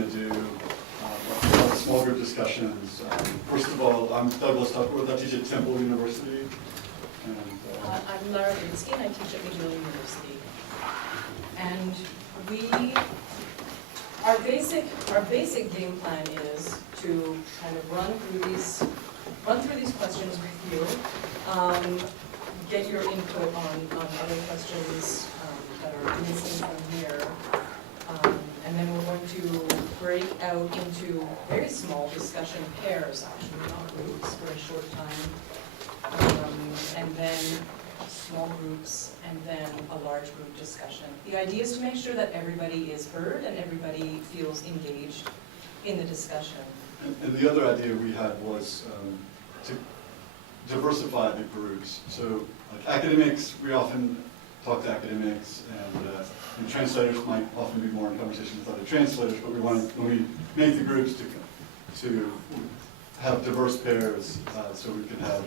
going to do small group discussions. First of all, I'm Duckworth. I teach at Temple University. And, I'm Lara Braitstein. I teach at McGill University. And our basic game plan is to kind of run through these questions with you, get your input on other questions that are missing from here. And then we're going to break out into very small discussion pairs, actually, not groups, for a short time. And then small groups, and then a large group discussion. The idea is to make sure that everybody is heard and everybody feels engaged in the discussion. And the other idea we had was to diversify the groups. So, like academics, we often talk to academics, and translators might often be more in conversation with other translators, but we want to, when we make the groups, to have diverse pairs, so we can have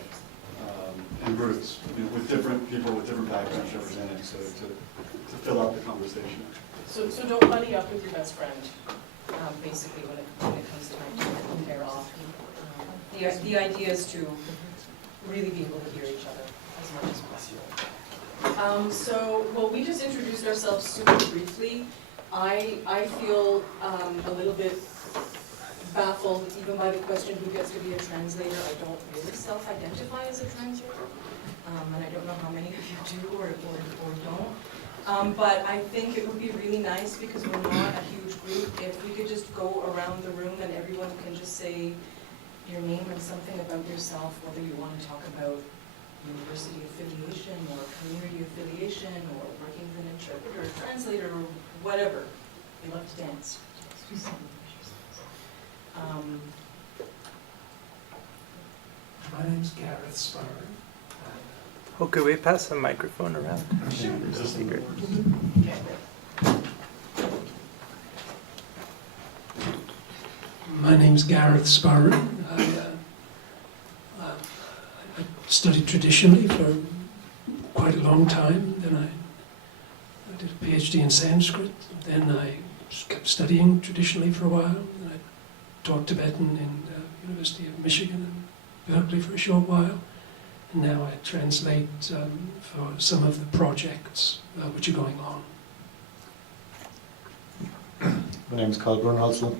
in groups, with different people with different backgrounds represented, so to fill out the conversation. So don't buddy up with your best friend, basically, when it comes time to compare off. The idea is to really be able to hear each other as much as possible. Well, we just introduced ourselves super briefly. I feel a little bit baffled even by the question, who gets to be a translator? I don't really self-identify as a translator, and I don't know how many of you do or don't. But I think it would be really nice, because we're not a huge group, if we could just go around the room and everyone can just say your name and something about yourself, whether you want to talk about university affiliation or community affiliation or working with an interpreter, translator, or whatever. We love to dance. My name's Gareth Spiral. Oh, could we pass the microphone around? Sure. That'd be great. My name's Gareth Spiral. I studied traditionally for quite a long time. Then I did a PhD in Sanskrit. Then I kept studying traditionally for a while. Then I taught Tibetan in the University of Michigan and Berkeley for a short while. And now I translate for some of the projects which are going on. My name is Karl Brunholzl.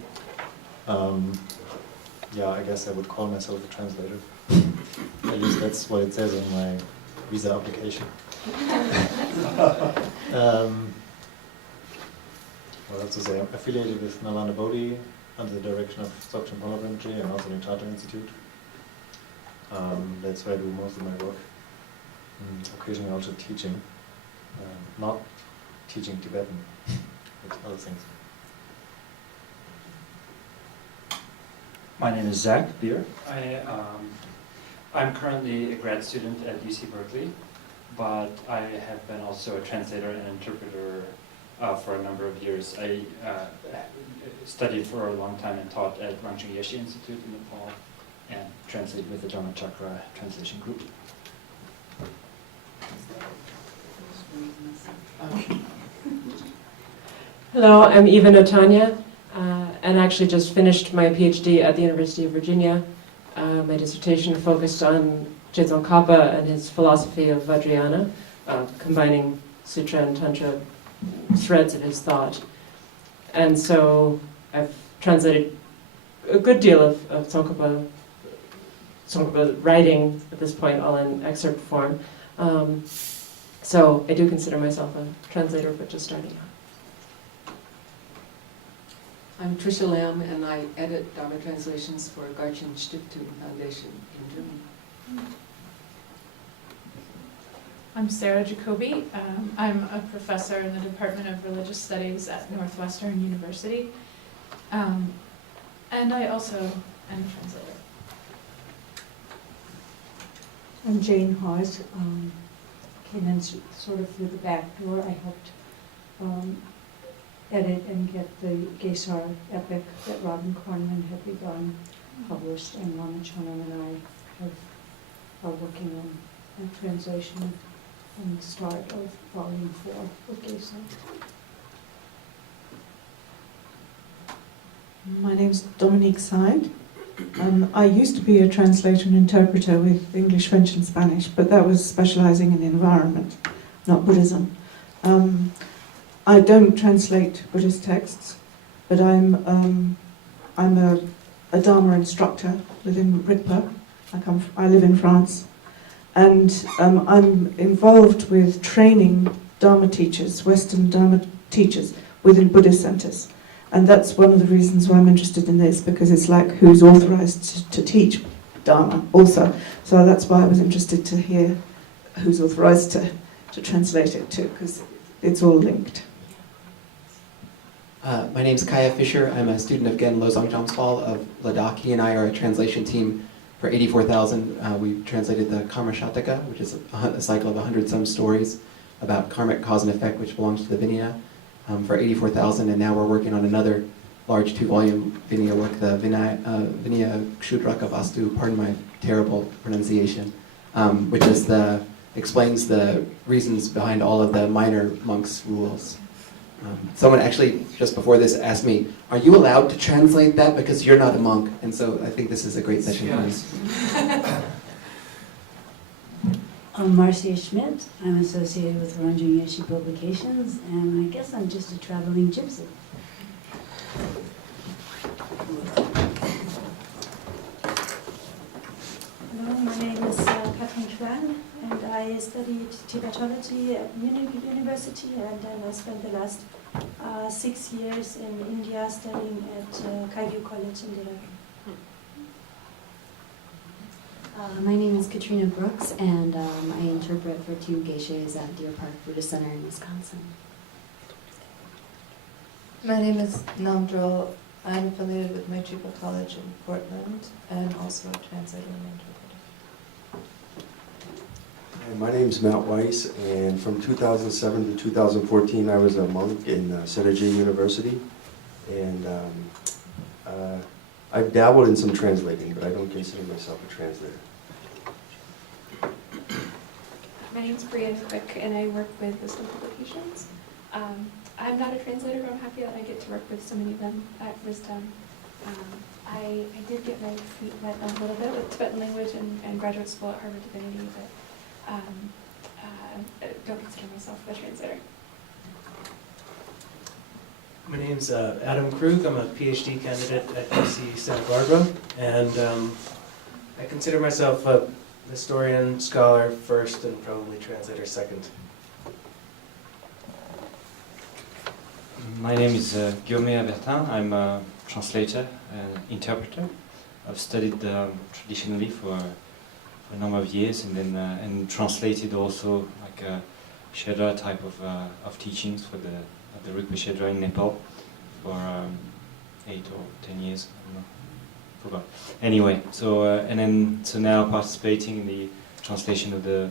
Yeah, I guess I would call myself a translator. At least that's what it says in my visa application. What else to say? I'm affiliated with Nalanda Bodhi under the direction of Dzogchen Pomabrinpoche and also the Tsadra Institute. That's where I do most of my work. Occasionally also teaching. Not teaching Tibetan, but other things. My name is Zach Beer. I'm currently a grad student at UC Berkeley, but I have been also a translator and interpreter for a number of years. I studied for a long time and taught at Rangchung Yeshe Institute in Nepal and translated with the Dharma Chakra translation group. Hello, I'm Eva Notanya, and actually just finished my PhD at the University of Virginia. My dissertation focused on Jedzong Khapa and his philosophy of Vajrayana, combining Sutra and Tantra threads of his thought. And so I've translated a good deal of Tsongkhapa writing at this point, all in excerpt form. So I do consider myself a translator, but just starting out. I'm Tricia Lamb, and I edit Dharma translations for Garchen Stiftung Foundation in Germany. I'm Sarah Jacoby. I'm a professor in the Department of Religious Studies at Northwestern University. And I also am a translator. I'm Jane Hawes. Came in sort of through the back door. I helped edit and get the Gesar epic that Robin Kornman had begun published, and Lana Chonan and I are working on a translation and the start of volume 4 of Gesar. My name's Dominique Side. I used to be a translator and interpreter with English, French and Spanish, but that was specialising in environment, not Buddhism. I don't translate Buddhist texts, but I'm a Dharma instructor within Rigpa. I live in France, and I'm involved with training Dharma teachers, Western Dharma teachers, within Buddhist centres. And that's one of the reasons why I'm interested in this, because it's like who's authorised to teach Dharma also. So that's why I was interested to hear who's authorised to translate it too, because it's all linked. My name's Kaya Fisher. I'm a student of Gen Losang Jomsfal of Ladakh. He and I are a translation team for 84,000. We translated the Karma Shataka, which is a cycle of 100-some stories about karmic cause and effect, which belongs to the Vinaya, for 84,000. And now we're working on another large 2-volume Vinaya work, the Vinaya Kshudraka Vastu, pardon my terrible pronunciation, which is explains the reasons behind all of the minor monks' rules. Someone actually, just before this, asked me, are you allowed to translate that because you're not a monk? And so I think this is a great session for me. I'm Marcia Schmidt. I'm associated with Ranjung Yeshi Publications, and I guess I'm just a traveling gypsy. Hello, my name is Katrin Schwan, and I studied Tibetology at Munich University, and then I spent the last 6 years in India studying at Kaigu College in Delhi. My name is Katrina Brooks, and I interpret for 2 geishas at Deer Park Buddhist Center in Wisconsin. My name is Namdrol. I'm affiliated with Maitripa College in Portland, and also a translator and interpreter. Hi, my name is Matt Weiss, and from 2007 to 2014 I was a monk in Tsadra University, and I've dabbled in some translating, but I don't consider myself a translator. My name's Brianne Quick, and I work with Wisdom Publications. I'm not a translator, but I'm happy that I get to work with so many of them at Wisdom. I did get my feet wet a little bit with Tibetan language and graduate school at Harvard Divinity, but I don't consider myself a translator. My name's Adam Krug. I'm a PhD candidate at UC Santa Barbara, and I consider myself a historian, scholar first, and probably translator second. My name is Guillaume Avertin. I'm a translator and interpreter. I've studied traditionally for a number of years, and then and translated also like a Tsadra type of teachings for the Rigpa Tsadra in Nepal for 8 or 10 years. I don't know, forgot. Anyway, so now participating in the translation of the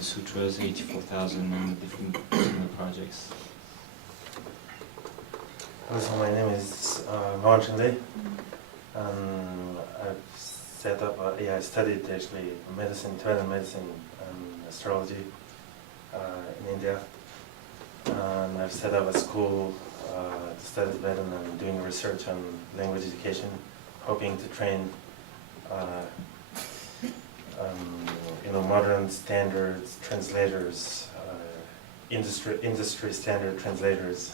sutras, 84,000 and different projects. So my name is Vanchan Lee. I've set up, I studied actually medicine, Tibetan medicine and astrology in India. And I've set up a school to study Tibetan and doing research on language education, hoping to train modern standards translators, industry standard translators,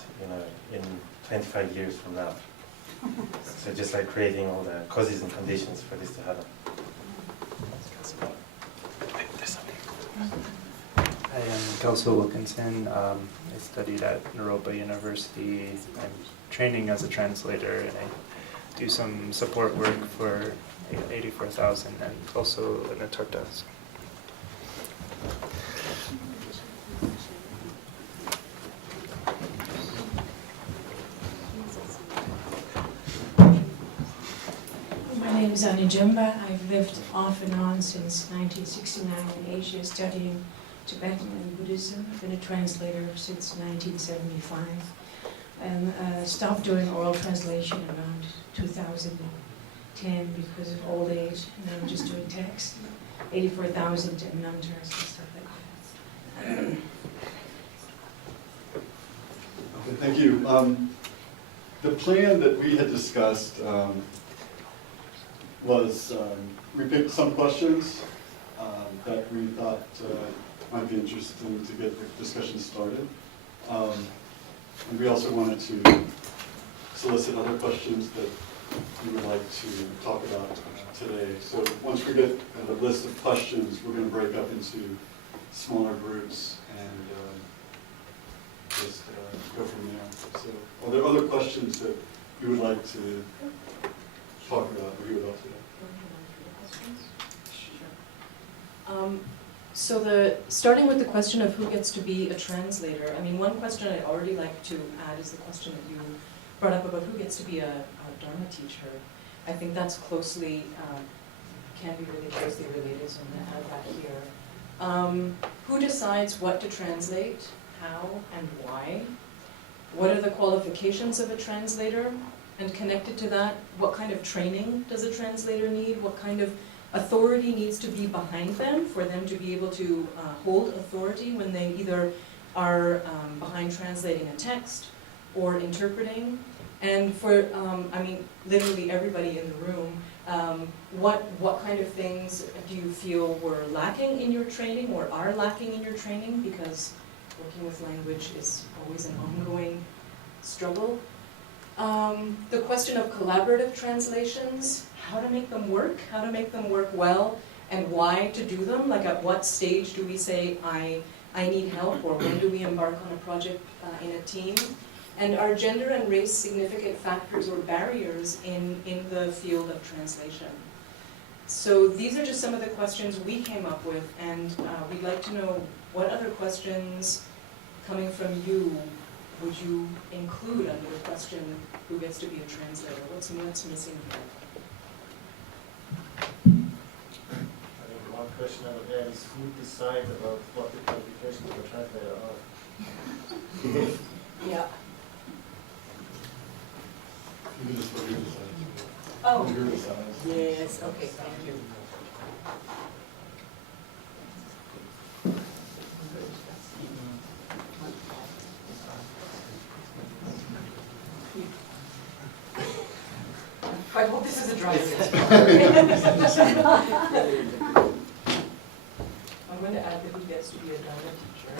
in 25 years from now. So just like creating all the causes and conditions for this to happen. I am Kelso Wilkinson. I studied at Naropa University. I'm training as a translator, and I do some support work for 84,000 and also an interpreter. My name is Anya Jumba. I've lived off and on since 1969 in Asia studying Tibetan and Buddhism. I've been a translator since 1975 and stopped doing oral translation around 2010 because of old age, and I'm just doing text, 84,000 and mantras and stuff like that. Okay, thank you. the plan that we had discussed was we picked some questions that we thought might be interesting to get the discussion started. And we also wanted to solicit other questions that we would like to talk about today. So once we get a list of questions, we're going to break up into smaller groups and just go from there. So are there other questions that you would like to talk about or hear about today? So starting with the question of who gets to be a translator, I mean, one question I'd already like to add is the question that you brought up about who gets to be a Dharma teacher. I think that's closely, can be really closely related, so I'm going to add that here. Who decides what to translate, how, and why? What are the qualifications of a translator? And connected to that, what kind of training does a translator need? What kind of authority needs to be behind them for them to be able to hold authority when they either are behind translating a text or interpreting? And for, I mean, literally everybody in the room, what kind of things do you feel were lacking in your training or are lacking in your training? Because working with language is always an ongoing struggle. The question of collaborative translations, how to make them work well, and why to do them. Like at what stage do we say, I need help, or when do we embark on a project in a team? And are gender and race significant factors or barriers in the field of translation? So these are just some of the questions we came up with, and we'd like to know what other questions coming from you would you include under the question, who gets to be a translator? What's missing here? I think one question I would add is who decides about what the qualifications of a translator are? Yeah. You can just put your side. Oh, Your side. yes, okay, thank you. I hope this is a dry fit. I'm going to add that who gets to be a Dharma teacher.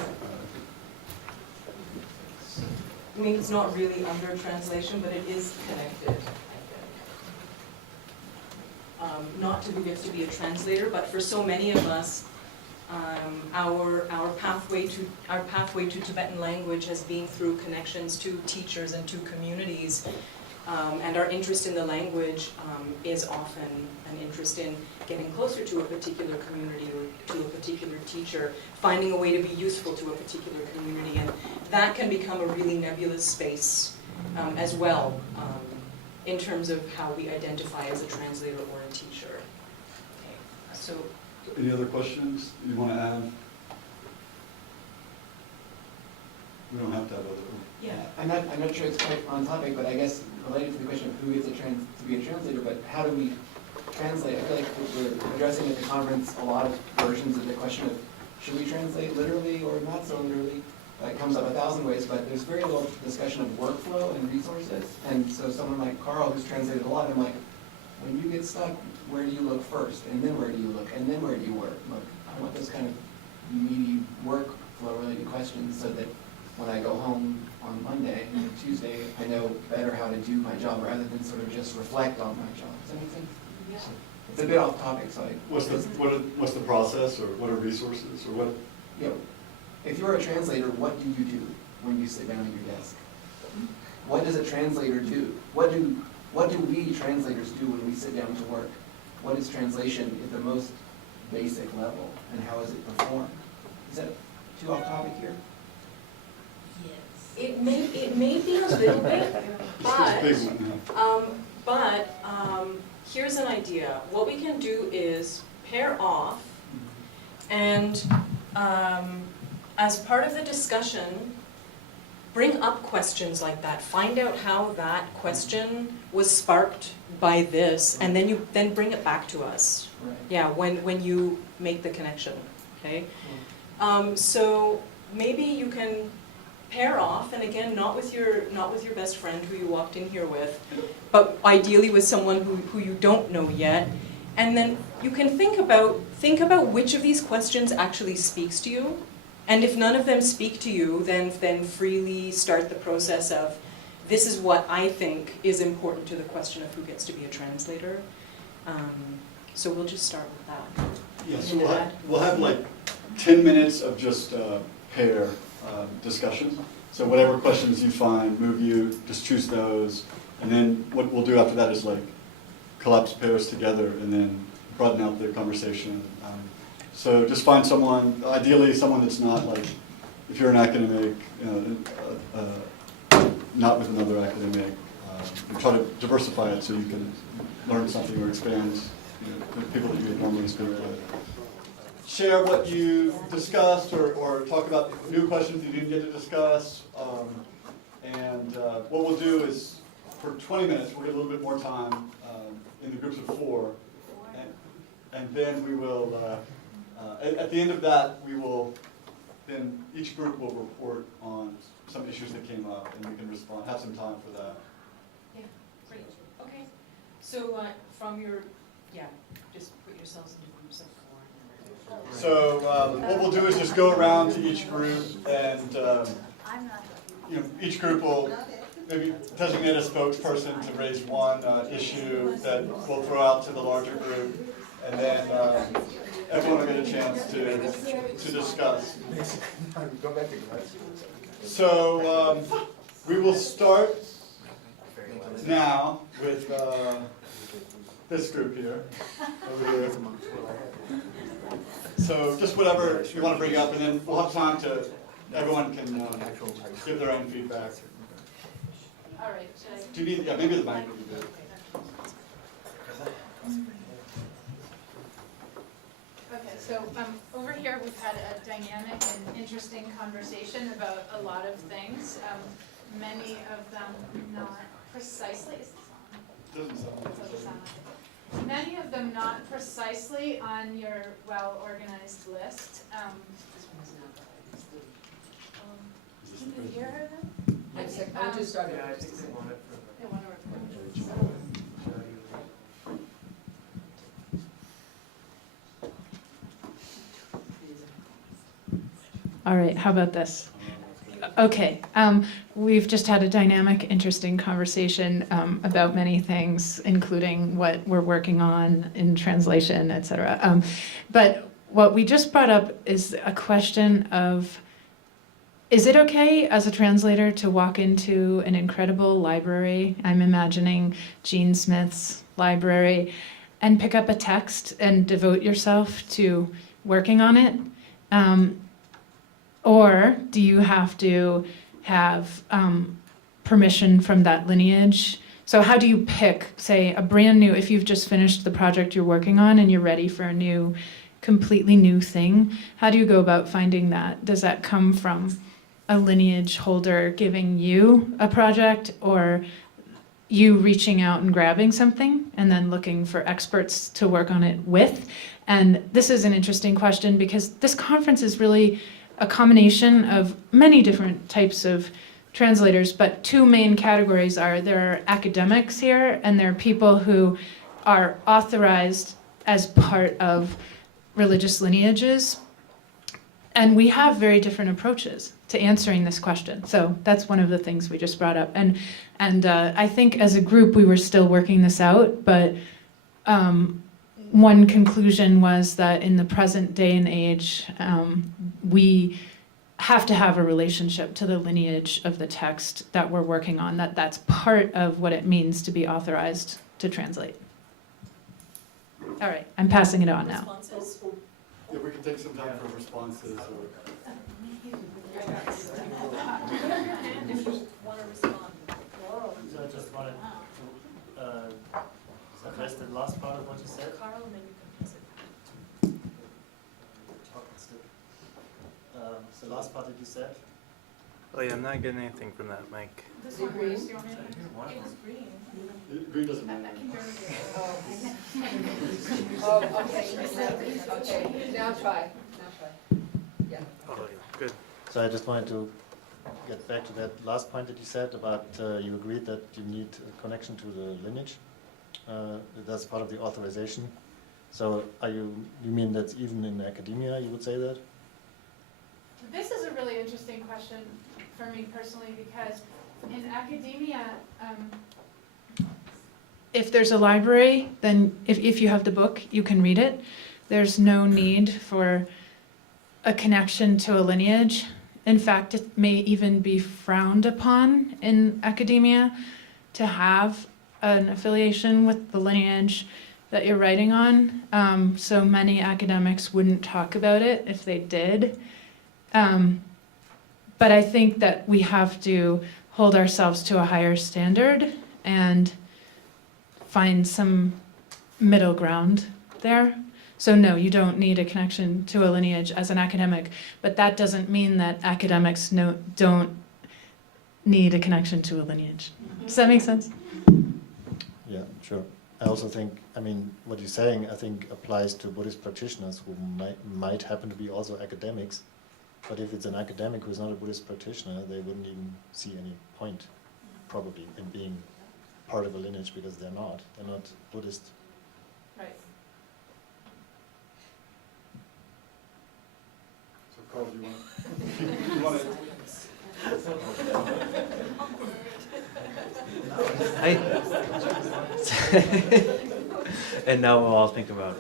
I mean, it's not really under translation, but it is connected, I think. Not to who gets to be a translator, but for so many of us, our pathway to Tibetan language has been through connections to teachers and to communities. And our interest in the language is often an interest in getting closer to a particular community or to a particular teacher, finding a way to be useful to a particular community. And that can become a really nebulous space as well in terms of how we identify as a translator or a teacher. Okay. So, any other questions you want to add? We don't have to have other. Yeah. I'm not sure it's quite on topic, but I guess related to the question of who gets to be a translator, but how do we translate? I feel like we're addressing at the conference a lot of versions of the question of should we translate literally or not so literally? It comes up 1,000 ways, but there's very little discussion of workflow and resources. And so someone like Carl, who's translated a lot, I'm like, when you get stuck, where do you look first? And then where do you look? And then where do you work? Look, I want those kind of meaty workflow related questions so that when I go home on Monday and Tuesday, I know better how to do my job rather than sort of just reflect on my job. Does that make sense? Yeah. It's a bit off topic, so What's the process, or what are resources, or what? You know, if you're a translator, what do you do when you sit down at your desk? What does a translator do? What do we translators do when we sit down to work? What is translation at the most basic level, and how is it performed? Is that too off topic here? it may be a little bit, but here's an idea. What we can do is pair off, and as part of the discussion, bring up questions like that. Find out how that question was sparked by this, and then bring it back to us. Right. Yeah, when you make the connection. Okay. So maybe you can pair off, and again, not with your best friend who you walked in here with, but ideally with someone who you don't know yet. And then you can think about which of these questions actually speaks to you. And if none of them speak to you, then freely start the process of, this is what I think is important to the question of who gets to be a translator. So we'll just start with that. Yeah, so we'll have like 10 minutes of just pair discussion. So whatever questions you find move you, just choose those. And then what we'll do after that is like collapse pairs together and then broaden out the conversation. So just find someone, ideally someone that's not like, if you're an academic, not with another academic, and try to diversify it so you can learn something or expand the people that you would normally speak with. Share what you discussed or talk about new questions you didn't get to discuss. What we'll do is, for 20 minutes, we'll get a little bit more time in the groups of 4. And then we will, at the end of that, then each group will report on some issues that came up and we can respond, have some time for that. Yeah, great. Okay. So just put yourselves into groups of 4. So what we'll do is just go around to each group and each group will maybe designate a spokesperson to raise one issue that we'll throw out to the larger group, and then everyone will get a chance to discuss. So we will start now with this group here, over here. So just whatever you want to bring up, and then we'll have time to, everyone can give their own feedback. All right. Do you need, maybe the mic would be good. Okay, so over here we've had a dynamic and interesting conversation about a lot of things. Many of them not precisely. Is this on? Doesn't sound like it. Many of them not precisely on your well-organized list. Can you hear her then? I just started. Yeah, I think they want it for They want to record. All right, how about this? Okay, we've just had a dynamic, interesting conversation about many things, including what we're working on in translation, et cetera. But what we just brought up is a question of, is it okay as a translator to walk into an incredible library, I'm imagining Gene Smith's library, and pick up a text and devote yourself to working on it? Or do you have to have permission from that lineage? So how do you pick, say, a brand new, if you've just finished the project you're working on and you're ready for a new, completely new thing, how do you go about finding that? Does that come from a lineage holder giving you a project, or you reaching out and grabbing something and then looking for experts to work on it with? And this is an interesting question because this conference is really a combination of many different types of translators, but two main categories are, there are academics here and there are people who are authorized as part of religious lineages. And we have very different approaches to answering this question. So that's one of the things we just brought up. And I think as a group we were still working this out, but one conclusion was that in the present day and age, we have to have a relationship to the lineage of the text that we're working on, that's part of what it means to be authorized to translate. All right, I'm passing it on now. Responses? Yeah, we can take some time for responses. If you want to respond. So I just wanted to address the last part of what you said. Carl, and then you can pass it. So last part that you said. Oh yeah, I'm not getting anything from that mic. This one works. You want me to? It was green. Green doesn't matter. Oh, okay. Now try. Yeah. Oh yeah, good. So I just wanted to get back to that last point that you said about you agreed that you need a connection to the lineage. That's part of the authorization. So you mean that even in academia you would say that? This is a really interesting question for me personally, because in academia, if there's a library, then if you have the book, you can read it. There's no need for a connection to a lineage. In fact, it may even be frowned upon in academia to have an affiliation with the lineage that you're writing on. So many academics wouldn't talk about it if they did. But I think that we have to hold ourselves to a higher standard and find some middle ground there. So no, you don't need a connection to a lineage as an academic, but that doesn't mean that academics don't need a connection to a lineage. Does that make sense? Yeah, sure. I also think, I mean, what you're saying, I think applies to Buddhist practitioners who might happen to be also academics. But if it's an academic who's not a Buddhist practitioner, they wouldn't even see any point, probably, in being part of a lineage because they're not Buddhist. Right. So Carl, do you want And now we'll all think about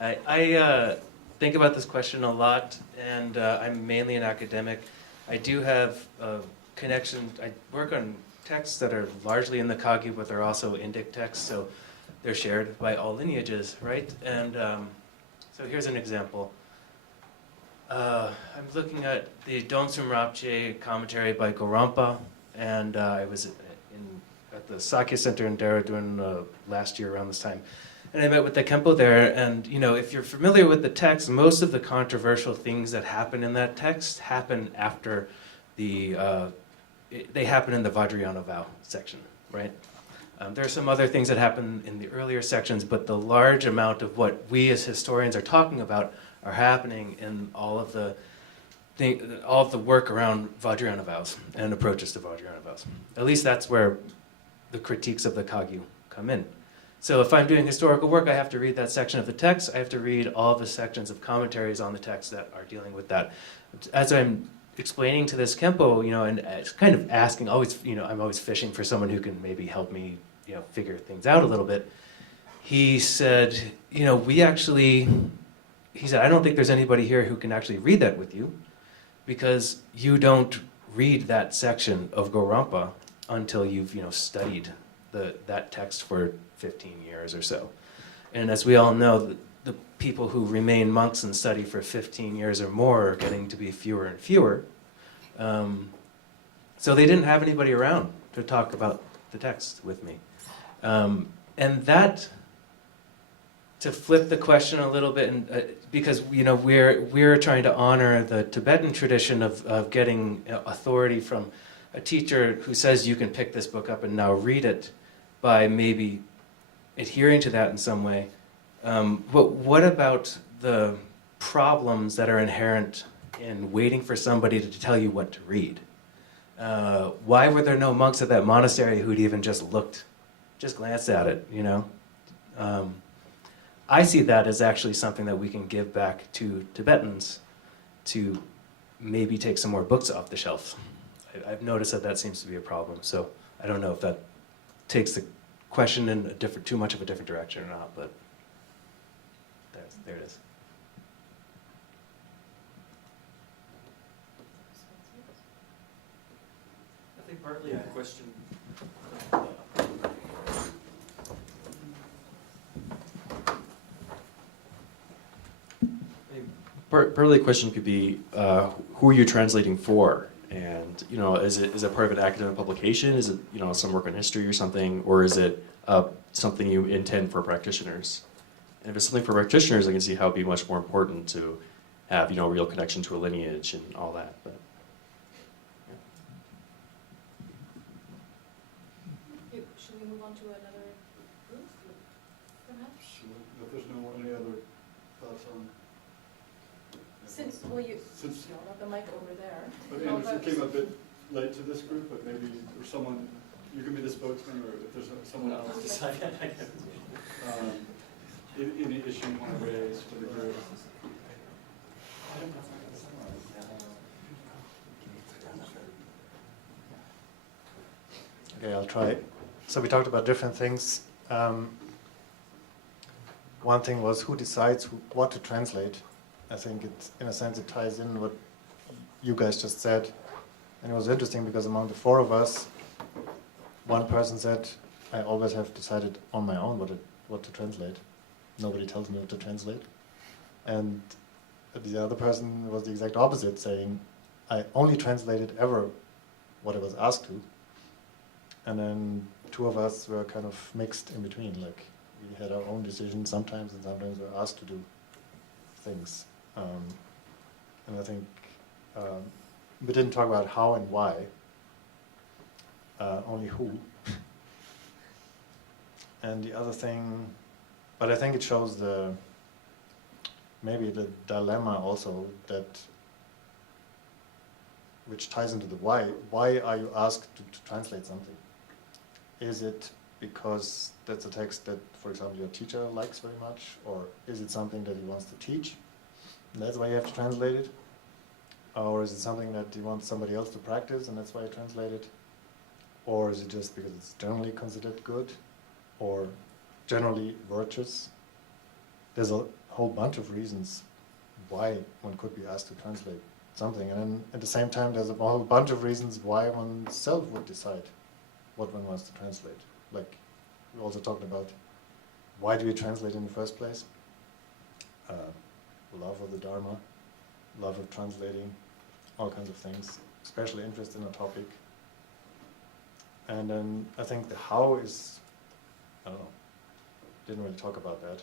it. I think about this question a lot, and I'm mainly an academic. I do have a connection. I work on texts that are largely in the Kagyu, but they're also Indic texts, so they're shared by all lineages, right? And so here's an example. I'm looking at the Donsum Rapche commentary by Gorampa, and I was at the Sakya Center in Dehradun last year around this time. And I met with the Kempo there, and if you're familiar with the text, most of the controversial things that happen in that text happen after they happen in the Vajrayana vow section, right? There are some other things that happen in the earlier sections, but the large amount of what we as historians are talking about are happening in all of the work around Vajrayana vows and approaches to Vajrayana vows. At least that's where the critiques of the Kagyu come in. So if I'm doing historical work, I have to read that section of the text. I have to read all the sections of commentaries on the text that are dealing with that. As I'm explaining to this Kempo, and it's kind of asking, I'm always fishing for someone who can maybe help me, figure things out a little bit. He said, he said, I don't think there's anybody here who can actually read that with you, because you don't read that section of Gorampa until you've, studied that text for 15 years or so. And as we all know, the people who remain monks and study for 15 years or more are getting to be fewer and fewer. So they didn't have anybody around to talk about the text with me. And that, to flip the question a little bit, and because we're trying to honor the Tibetan tradition of getting authority from a teacher who says you can pick this book up and now read it by maybe adhering to that in some way. But what about the problems that are inherent in waiting for somebody to tell you what to read? Why were there no monks at that monastery who'd even just glanced at it, I see that as actually something that we can give back to Tibetans to maybe take some more books off the shelf. I've noticed that seems to be a problem, so I don't know if that takes the question in too much of a different direction or not, but there it is. I think partly a question. Partly the question could be, who are you translating for? And is it part of an academic publication? Is it some work on history or something, or is it something you intend for practitioners? And if it's something for practitioners, I can see how it'd be much more important to have a real connection to a lineage and all that. But Should we move on to another group, perhaps? If there's any other thoughts on? Since, well, you Since- don't have the mic over there. But How Anderson about- came a bit late to this group, but maybe, or someone, you can be the spokesman, or if there's someone else. Any issue you want to raise for the group? Okay, I'll try. So we talked about different things. One thing was who decides what to translate. I think in a sense, it ties in what you guys just said. And it was interesting because among the four of us, one person said, I always have decided on my own what to translate. Nobody tells me what to translate. And the other person was the exact opposite, saying, I only translated ever what I was asked to. And then two of us were kind of mixed in between. Like we had our own decisions sometimes, and sometimes we were asked to do things. And I think we didn't talk about how and why, only who. And the other thing, but I think it shows maybe the dilemma also which ties into the why. Why are you asked to translate something? Is it because that's a text that, for example, your teacher likes very much? Or is it something that he wants to teach? And that's why you have to translate it? Or is it something that you want somebody else to practice and that's why you translate it? Or is it just because it's generally considered good or generally virtuous? There's a whole bunch of reasons why one could be asked to translate something. And then at the same time, there's a whole bunch of reasons why oneself would decide what one wants to translate. Like we also talked about, why do we translate in the first place? Love of the Dharma, love of translating, all kinds of things, especially interest in a topic. And then I think the how is, I don't know, didn't really talk about that.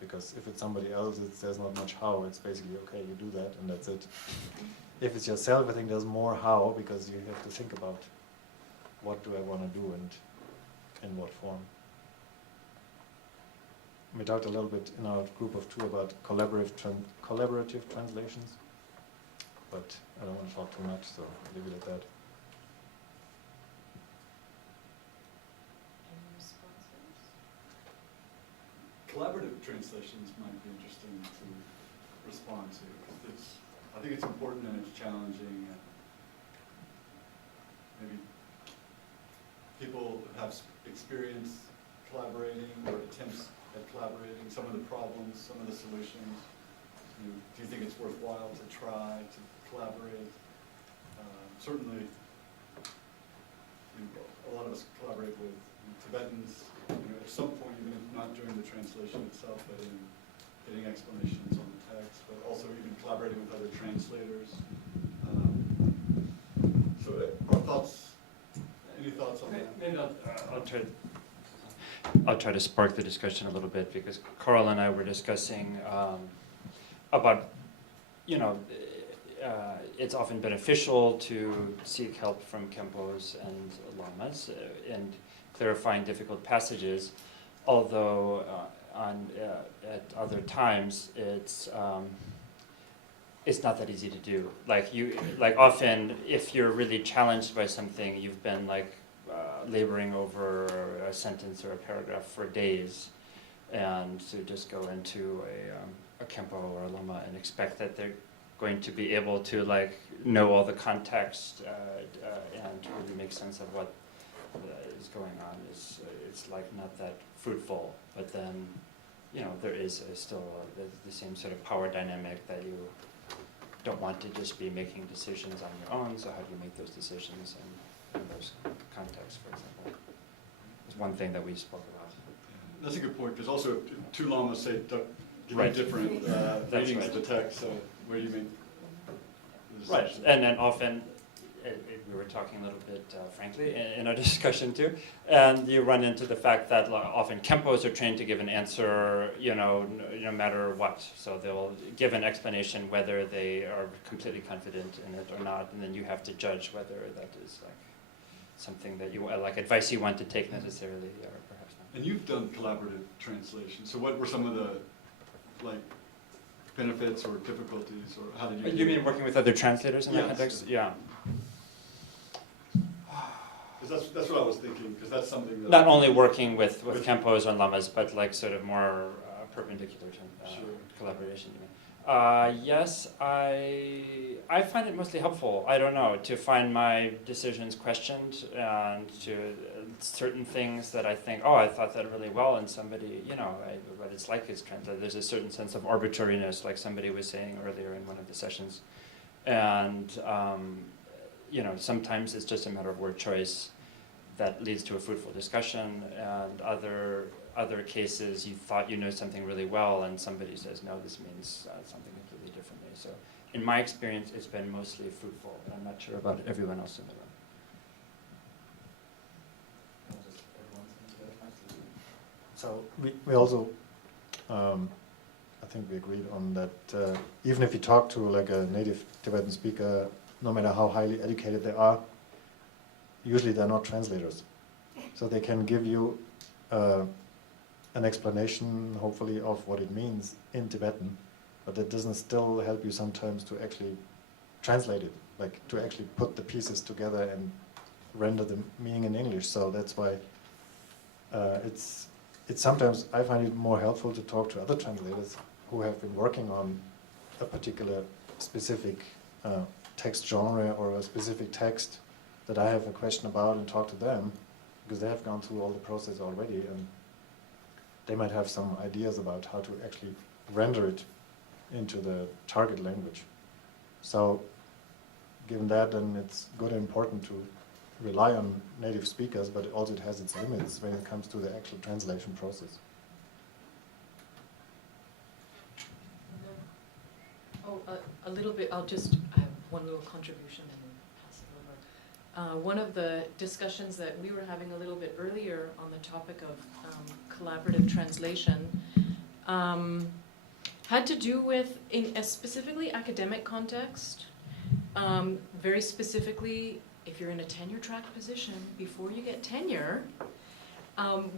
Because if it's somebody else, there's not much how. It's basically, okay, you do that and that's it. If it's yourself, I think there's more how, because you have to think about what do I want to do and in what form. We talked a little bit in our group of two about collaborative translations, but I don't want to talk too much, so I'll leave it at that. Collaborative translations might be interesting to respond to. I think it's important and it's challenging, and maybe people have experience collaborating or attempts at collaborating, some of the problems, some of the solutions. Do you think it's worthwhile to try to collaborate? Certainly, a lot of us collaborate with Tibetans, at some point, even if not during the translation itself, but in getting explanations on the text, but also even collaborating with other translators. So our thoughts, any thoughts on that? Maybe I'll try to spark the discussion a little bit, because Carl and I were discussing about, it's often beneficial to seek help from Khenpos and lamas in clarifying difficult passages, although at other times it's not that easy to do. Like often, if you're really challenged by something, you've been laboring over a sentence or a paragraph for days, and to just go into a Khenpo or a lama and expect that they're going to be able to know all the context and really make sense of what is going on it's not that fruitful. But then there is still the same sort of power dynamic that you don't want to just be making decisions on your own. So how do you make those decisions in those contexts, for example? Is one thing that we spoke about. That's a good point, because also if two lamas say give Right. you different That's readings right. of the text, so where do you make the Right, decision? and then often, we were talking a little bit frankly in our discussion too, and you run into the fact that often Khenpos are trained to give an answer, no matter what. So they'll give an explanation whether they are completely confident in it or not, and then you have to judge whether that is something that you advice you want to take necessarily, or perhaps not. And you've done collaborative translation, so what were some of the benefits or difficulties, or how did you? You mean working with other translators in that Yes. context? Yeah. Because that's what I was thinking, because that's something that... Not only working with Campos and Lamas, but like sort of more perpendicular to collaboration. You mean? Yes, I find it mostly helpful. I don't know, to find my decisions questioned and to certain things that I think, oh, I thought that really well, and somebody, you know, what it's like is translated. There's a certain sense of arbitrariness, like somebody was saying earlier in one of the sessions. And, you know, sometimes it's just a matter of word choice that leads to a fruitful discussion, and other cases you thought you know something really well and somebody says, no, this means something completely differently. So in my experience, it's been mostly fruitful, but I'm not sure about everyone else in the room. So we also, I think we agreed on that even if you talk to like a native Tibetan speaker, no matter how highly educated they are, usually they're not translators. So they can give you an explanation, hopefully, of what it means in Tibetan, but that doesn't still help you sometimes to actually translate it, like to actually put the pieces together and render the meaning in English. So that's why it's sometimes I find it more helpful to talk to other translators who have been working on a particular specific text genre or a specific text that I have a question about, and talk to them, because they have gone through all the process already, and they might have some ideas about how to actually render it into the target language. So given that, then it's good and important to rely on native speakers, but also it has its limits when it comes to the actual translation process. Oh, a little bit, I have one little contribution and then pass it over. One of the discussions that we were having a little bit earlier on the topic of collaborative translation had to do with, in a specifically academic context, very specifically, if you're in a tenure track position, before you get tenure,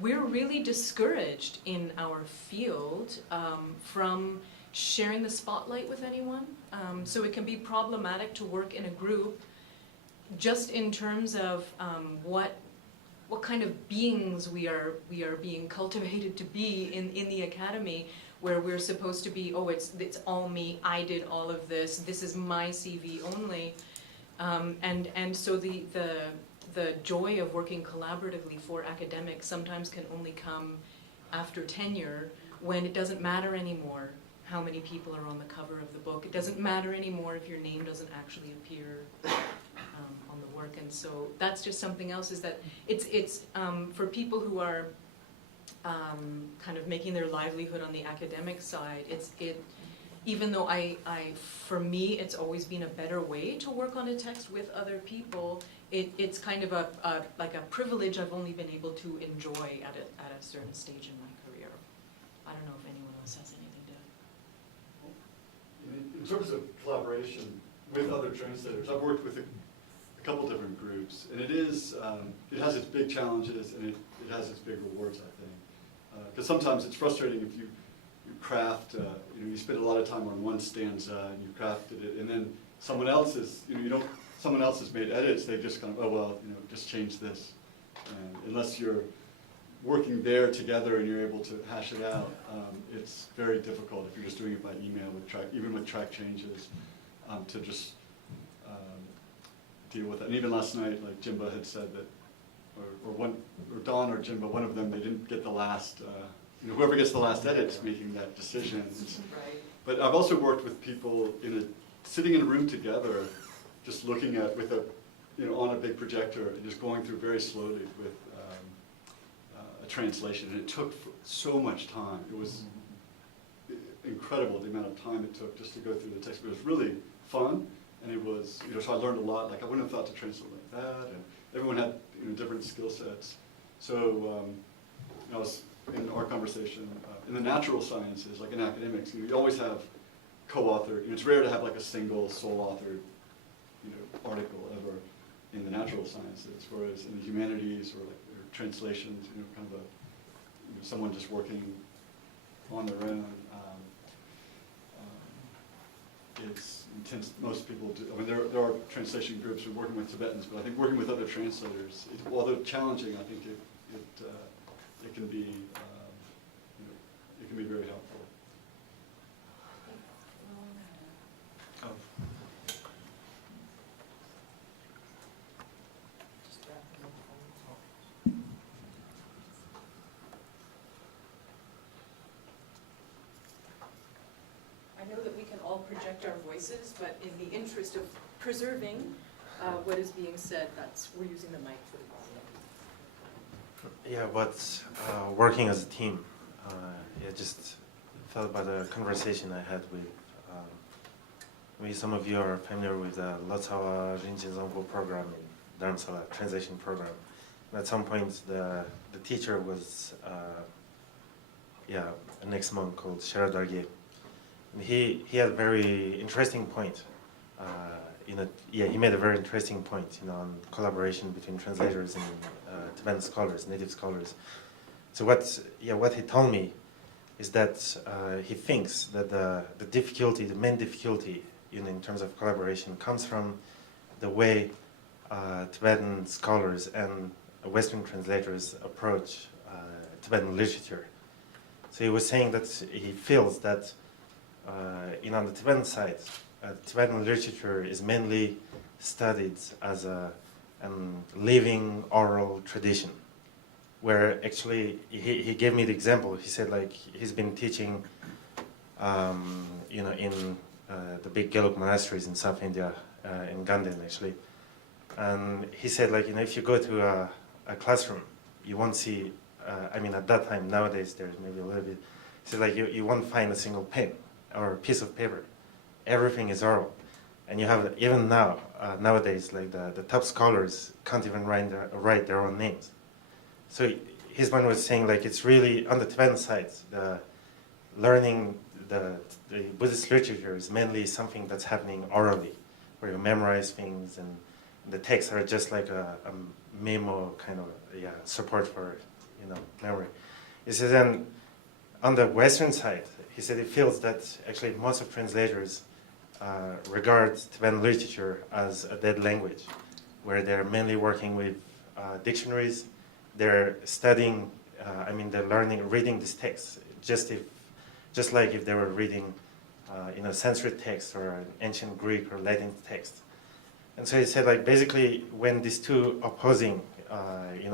we're really discouraged in our field from sharing the spotlight with anyone. So it can be problematic to work in a group just in terms of what kind of beings we are being cultivated to be in the academy, where we're supposed to be, oh, it's all me, I did all of this is my CV only. And so the joy of working collaboratively for academics sometimes can only come after tenure, when it doesn't matter anymore how many people are on the cover of the book. It doesn't matter anymore if your name doesn't actually appear on the work. And so that's just something else, is that it's for people who are kind of making their livelihood on the academic side, even though for me, it's always been a better way to work on a text with other people, it's kind of like a privilege I've only been able to enjoy at a certain stage in my career. I don't know if anyone else has anything to... In terms of collaboration with other translators, I've worked with a couple different groups, and it has its big challenges and it has its big rewards, I think. Because sometimes it's frustrating if you craft, you spend a lot of time on one stanza and you crafted it, and then someone else has made edits. They just kind of, oh well, just change this. And unless you're working there together and you're able to hash it out, it's very difficult if you're just doing it by email even with track changes, to just deal with it. And even last night, like Jimba had said that, or Don or Jimba, one of them, they didn't get the last. Whoever gets the last edit's making that decision. Right. But I've also worked with people sitting in a room together, just looking at on a big projector and just going through very slowly with a translation. And it took so much time. It was incredible the amount of time it took just to go through the text. But it was really fun, and it was so I learned a lot. Like I wouldn't have thought to translate like that, and everyone had different skill sets. So I was in our conversation in the natural sciences, like in academics, you always have co-authored. It's rare to have like a single sole-authored article ever in the natural sciences, whereas in the humanities or translations, kind of someone just working on their own. most people do. I mean, there are translation groups who are working with Tibetans, but I think working with other translators, although challenging, I think it can be it can be very helpful. Oh. I know that we can all project our voices, but in the interest of preserving what is being said, we're using the mic for the audio. Yeah, but working as a team, just thought about a conversation I had with, maybe some of you are familiar with the Lotsawa Rinjin program in Dharamsala translation program. And at some point, the teacher was, an ex-monk called Sharadarge. And he had a very interesting point. He made a very interesting point, on collaboration between translators and Tibetan scholars, native scholars. So what he told me is that he thinks that the main difficulty, in terms of collaboration, comes from the way Tibetan scholars and Western translators approach Tibetan literature. So he was saying that he feels that, on the Tibetan side, Tibetan literature is mainly studied as a living oral tradition, where actually he gave me the example. He said, like, he's been teaching, in the big Gelug monasteries in South India, in Ganden actually, and he said, like, if you go to a classroom, you won't see. At that time, nowadays there's maybe a little bit. He said, like, you won't find a single pen or a piece of paper. Everything is oral. And you have, even now, nowadays, like the top scholars can't even write their own names. So his man was saying, like, it's really, on the Tibetan side, the learning the Buddhist literature is mainly something that's happening orally, where you memorize things, and the texts are just like a memo kind of support for memory. He says, then on the Western side, he said he feels that actually most of translators regard Tibetan literature as a dead language, where they're mainly working with dictionaries. They're studying, they're reading these texts, just like if they were reading, Sanskrit text or an ancient Greek or Latin text. And so he said, like, basically, when these two opposing,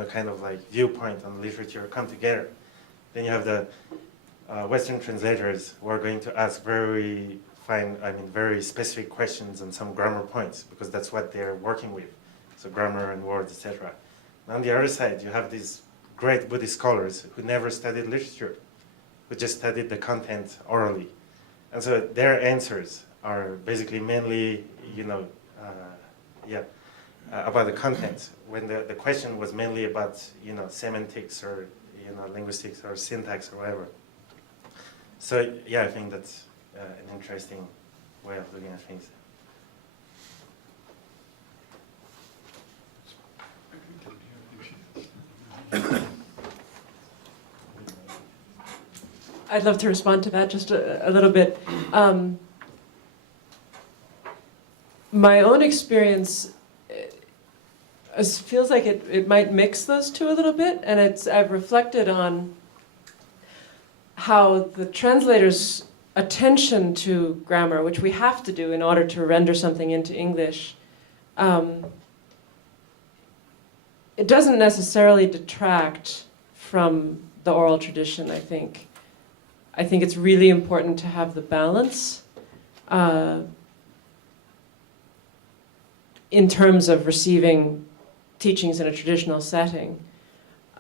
kind of like viewpoint on literature come together, then you have the Western translators who are going to ask very specific questions on some grammar points, because that's what they're working with. So grammar and words, etc. On the other side, you have these great Buddhist scholars who never studied literature, who just studied the content orally. And so their answers are basically mainly, about the content, when the question was mainly about, semantics or, linguistics or syntax or whatever. So, I think that's an interesting way of looking at things. I'd love to respond to that just a little bit. My own experience feels like it might mix those two a little bit, and I've reflected on how the translator's attention to grammar, which we have to do in order to render something into English, it doesn't necessarily detract from the oral tradition, I think. I think it's really important to have the balance in terms of receiving teachings in a traditional setting.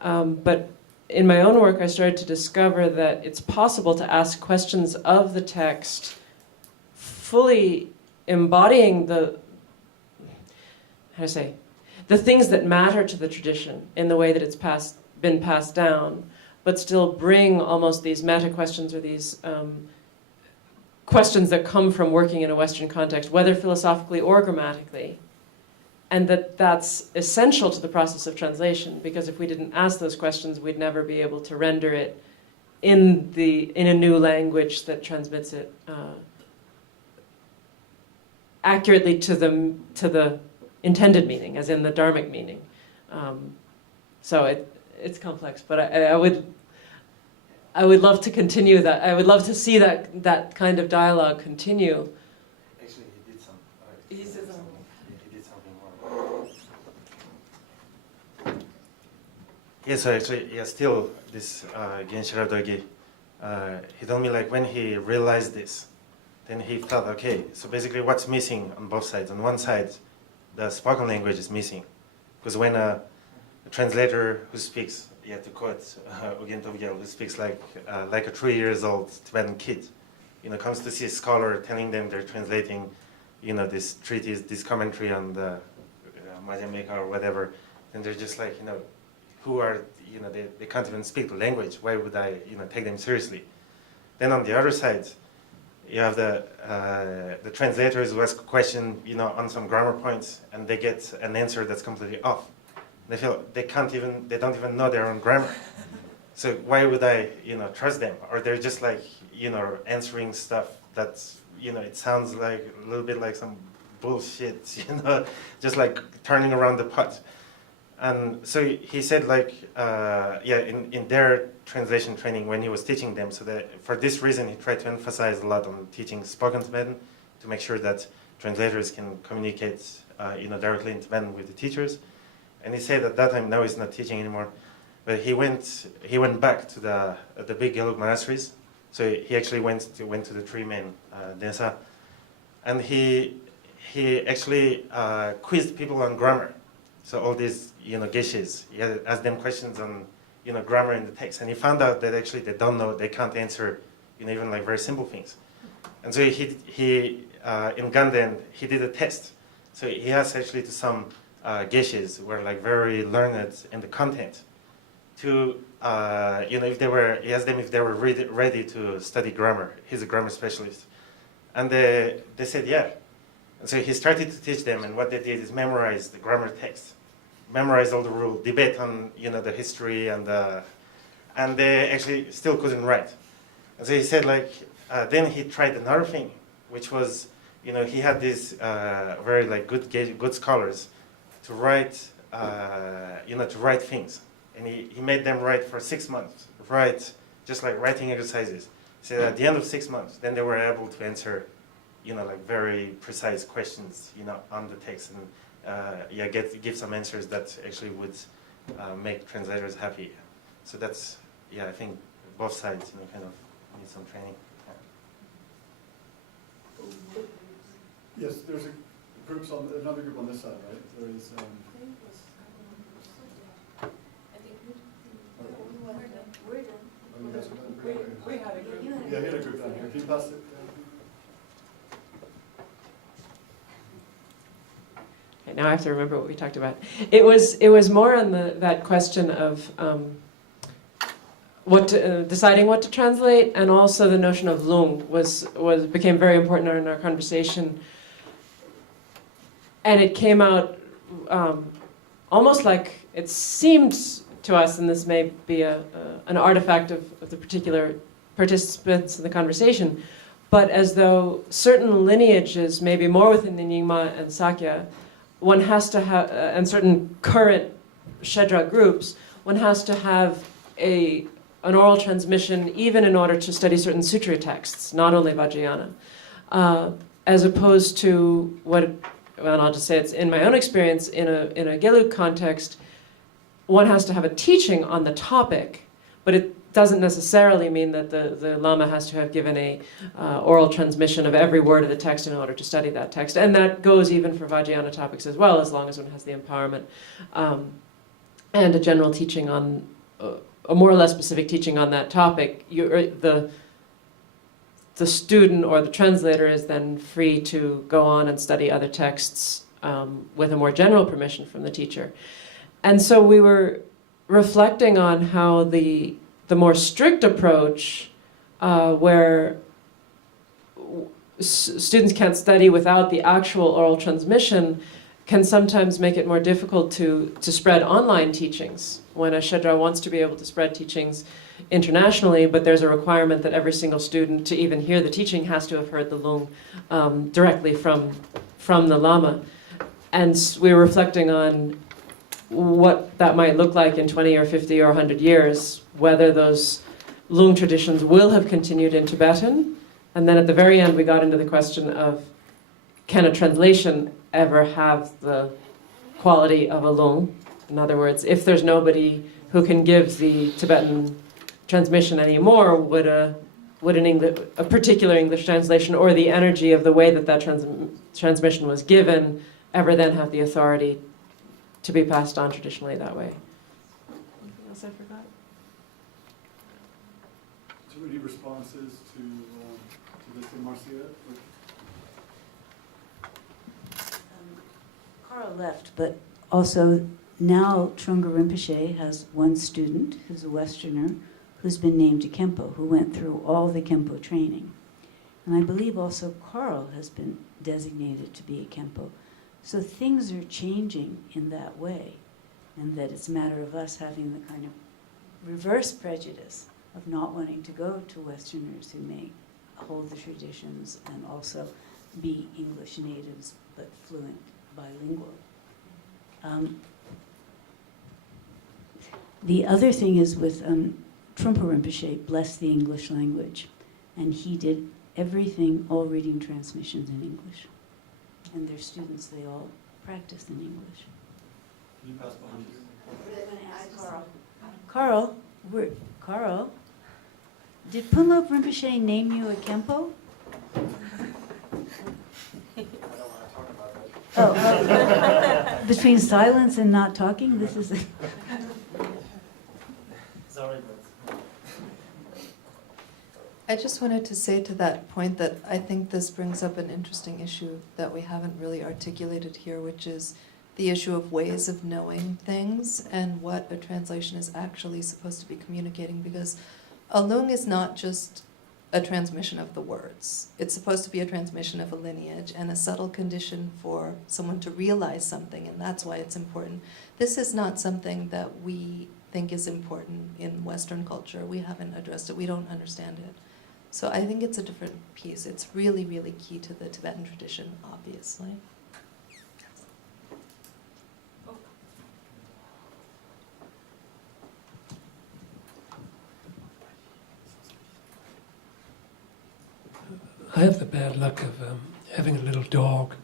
But in my own work, I started to discover that it's possible to ask questions of the text fully embodying the things that matter to the tradition in the way that it's been passed down, but still bring almost these meta-questions or these questions that come from working in a Western context, whether philosophically or grammatically. And that's essential to the process of translation, because if we didn't ask those questions, we'd never be able to render it in a new language that transmits it accurately to the intended meaning, as in the dharmic meaning. So it's complex, but I would love to continue that. I would love to see that kind of dialogue continue. Actually, he did some. He did some. He did something more. Yes, so actually, yeah, still this Genshiro Dogi, he told me like when he realized this, then he thought, okay, so basically what's missing on both sides? On one side, the spoken language is missing, because when a translator who speaks, to quote Ugyen Tobgyal, who speaks like a 3 years old Tibetan kid, comes to see a scholar telling them they're translating, this treatise, this commentary on the Madhyamika or whatever, and they're just like, who are, they can't even speak the language. Why would I, take them seriously? Then on the other side, you have the translators who ask a question, on some grammar points, and they get an answer that's completely off. They feel they don't even know their own grammar. So why would I, trust them? Or they're just like, answering stuff that's, it sounds like a little bit like some bullshit, just like turning around the pot. And so he said, like, in their translation training when he was teaching them, so that for this reason he tried to emphasize a lot on teaching spoken Tibetan to make sure that translators can communicate, directly in Tibetan with the teachers. And he said at that time, now he's not teaching anymore, but he went back to the big Gelug monasteries. So he actually went to the three main Densa, and he actually quizzed people on grammar. So all these, geshes, he had asked them questions on, grammar in the text, and he found out that actually they don't know, they can't answer, even like very simple things. And so he in Ganden, he did a test. So he asked actually to some geshes who were like very learned in the content to, if they were, he asked them if they were ready to study grammar. He's a grammar specialist. And they said, yeah. And so he started to teach them, and what they did is memorize the grammar text, memorize all the rules, debate on the history, and they actually still couldn't write. And so he said, like, then he tried another thing, which was, he had these very like good scholars to write, to write things, and he made them write for 6 months, write just like writing exercises. So at the end of 6 months, then they were able to answer, like very precise questions, on the text, and give some answers that actually would make translators happy. So that's, I think both sides, kind of need some training. Yes, there's another group on this side, right? There is. We're done. Oh, you guys are done? We had a group. Yeah, he had a group down here. Can you pass it? Okay, now I have to remember what we talked about. It was more on that question of deciding what to translate, and also the notion of lung became very important in our conversation. And it came out almost like it seemed to us, and this may be an artifact of the particular participants in the conversation, but as though certain lineages, maybe more within the Nyingma and Sakya, one has to have, and certain current Tsadra groups, one has to have an oral transmission even in order to study certain sutra texts, not only Vajrayana, as opposed to well, I'll just say it's in my own experience, in a Gelug context, one has to have a teaching on the topic, but it doesn't necessarily mean that the Lama has to have given a oral transmission of every word of the text in order to study that text. And that goes even for Vajrayana topics as well, as long as one has the empowerment. And a general teaching on, a more or less specific teaching on that topic. The student or the translator is then free to go on and study other texts with a more general permission from the teacher. And so we were reflecting on how the more strict approach, where students can't study without the actual oral transmission, can sometimes make it more difficult to spread online teachings. When a Tsadra wants to be able to spread teachings internationally, but there's a requirement that every single student, to even hear the teaching, has to have heard the lung directly from from the Lama. And we were reflecting on what that might look like in 20 or 50 or 100 years, whether those Lung traditions will have continued in Tibetan. And then at the very end, we got into the question of, can a translation ever have the quality of a Lung? In other words, if there's nobody who can give the Tibetan transmission anymore, would a particular English translation or the energy of the way that transmission was given ever then have the authority to be passed on traditionally that way? Anything else I forgot? So any responses to this in Marcia? Carl left, but also now Trungpa Rinpoche has one student who's a Westerner who's been named a Khenpo, who went through all the Khenpo training. And I believe also Carl has been designated to be a Khenpo. So things are changing in that way, and that it's a matter of us having the kind of reverse prejudice of not wanting to go to Westerners who may hold the traditions and also be English natives but fluent bilingual. The other thing is with Trungpa Rinpoche blessed the English language, and he did everything, all reading transmissions in English. And their students, they all practiced in English. Can you pass by? Carl, did Punlop Rinpoche name you a Khenpo? Oh, between silence and not talking, this is. Sorry, I just wanted to say to that point that I think this brings up an interesting issue that we haven't really articulated here, which is the issue of ways of knowing things and what a translation is actually supposed to be communicating, because a lung is not just a transmission of the words. It's supposed to be a transmission of a lineage and a subtle condition for someone to realize something, and that's why it's important. This is not something that we think is important in Western culture. We haven't addressed it. We don't understand it. So I think it's a different piece. It's really, really key to the Tibetan tradition, obviously. I have the bad luck of having a little dog,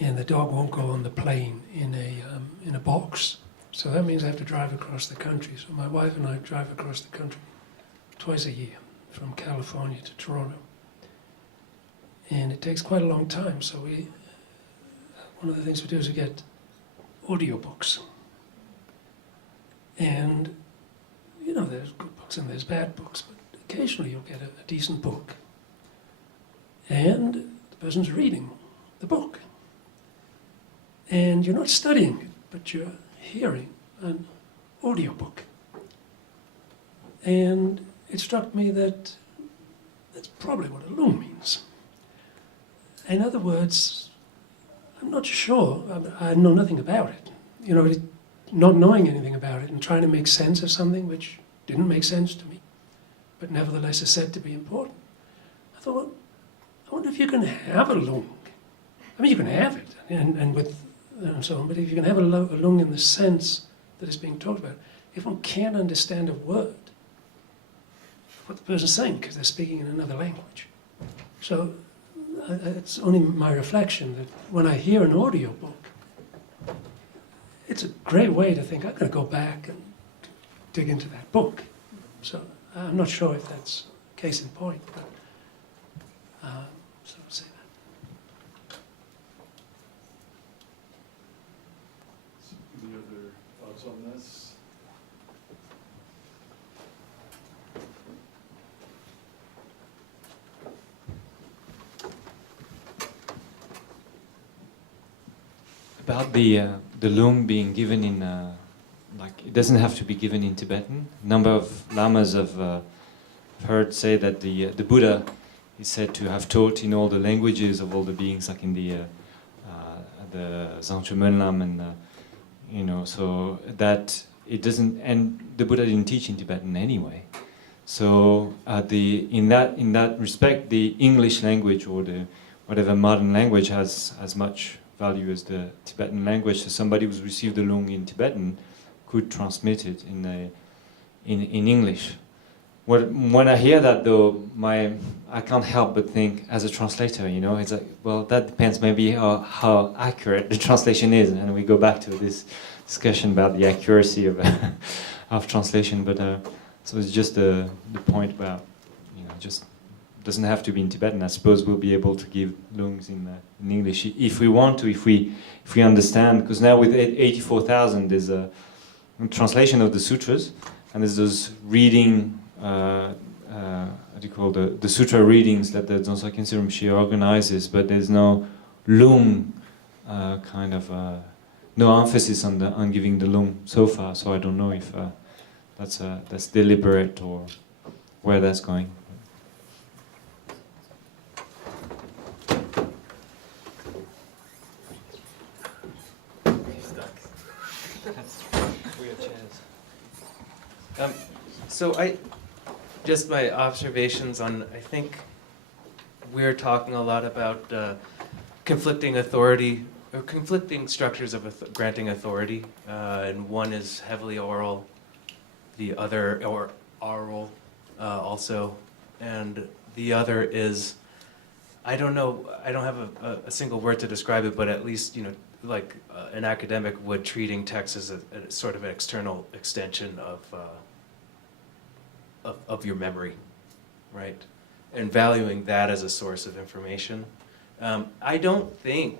and the dog won't go on the plane in a box. So that means I have to drive across the country. So my wife and I drive across the country twice a year, from California to Toronto. And it takes quite a long time, so one of the things we do is we get audiobooks. And, you know, there's good books and there's bad books, but occasionally you'll get a decent book. And the person's reading the book. And you're not studying it, but you're hearing an audiobook. And it struck me that that's probably what a lung means. In other words, I'm not sure, I know nothing about it. You know, not knowing anything about it and trying to make sense of something which didn't make sense to me, but nevertheless is said to be important. I thought, well, I wonder if you can have a lung. I mean, you can have it, and so on, but if you can have a lung in the sense that is being talked about, if one can't understand a word, what the person's saying, because they're speaking in another language. So it's only my reflection that when I hear an audiobook, it's a great way to think, I'm going to go back and dig into that book. So I'm not sure if that's case in point, but so I'll say that. Any other thoughts on this? About the lung being given in, like, it doesn't have to be given in Tibetan. A number of lamas have heard say that the Buddha is said to have taught in all the languages of all the beings, like in the Zangchu Menlam, and you know, so that it doesn't, and the Buddha didn't teach in Tibetan anyway. So in that respect, the English language or whatever modern language has as much value as the Tibetan language. So somebody who's received the Lung in Tibetan could transmit it in English. When I hear that, though, I can't help but think, as a translator, you know, it's like, well, that depends maybe how accurate the translation is, and we go back to this discussion about the accuracy of of translation. But so it's just the point about, you know, just doesn't have to be in Tibetan. I suppose we'll be able to give lungs in English if we want to, if we understand. Because now with 84,000, there's a translation of the sutras, and there's those reading. What do you call the sutra readings that the Dzongsa Khyentse Rinpoche organizes, but there's no lung kind of no emphasis on giving the lung so far. So I don't know if that's deliberate or where that's going. So just my observations on, I think we're talking a lot about conflicting authority, or conflicting structures of granting authority, and one is heavily oral, the other, or oral also, and the other is, I don't know, I don't have a single word to describe it, but at least, you know, like an academic would, treating text as a sort of an external extension of your memory, right? And valuing that as a source of information. I don't think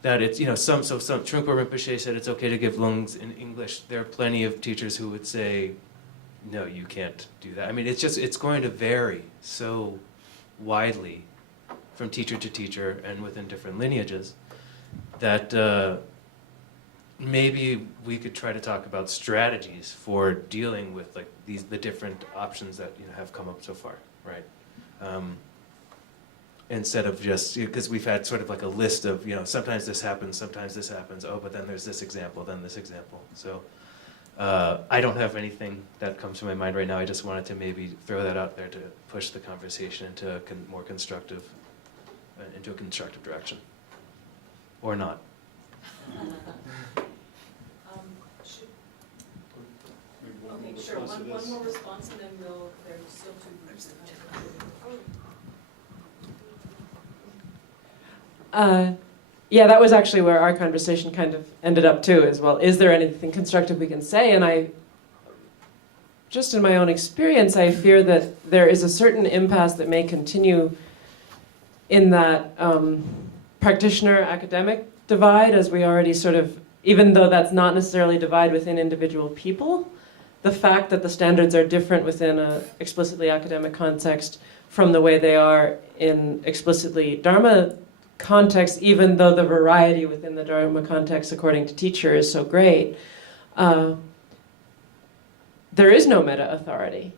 that it's, you know, some Trungpa Rinpoche said it's okay to give lungs in English. There are plenty of teachers who would say, no, you can't do that. I mean, it's going to vary so widely from teacher to teacher and within different lineages that maybe we could try to talk about strategies for dealing with like the different options that, you know, have come up so far, right? Instead of just, because we've had sort of like a list of, you know, sometimes this happens, oh, but then there's this example, then this example. So I don't have anything that comes to my mind right now. I just wanted to maybe throw that out there to push the conversation into a more constructive, into a constructive direction, or not. Okay, sure, one more response and then there's still two groups. Yeah, that was actually where our conversation kind of ended up too, as well. Is there anything constructive we can say? And I, just in my own experience, I fear that there is a certain impasse that may continue in that practitioner-academic divide, as we already sort of, even though that's not necessarily divide within individual people, the fact that the standards are different within an explicitly academic context from the way they are in explicitly Dharma context, even though the variety within the Dharma context, according to teacher, is so great, there is no meta-authority.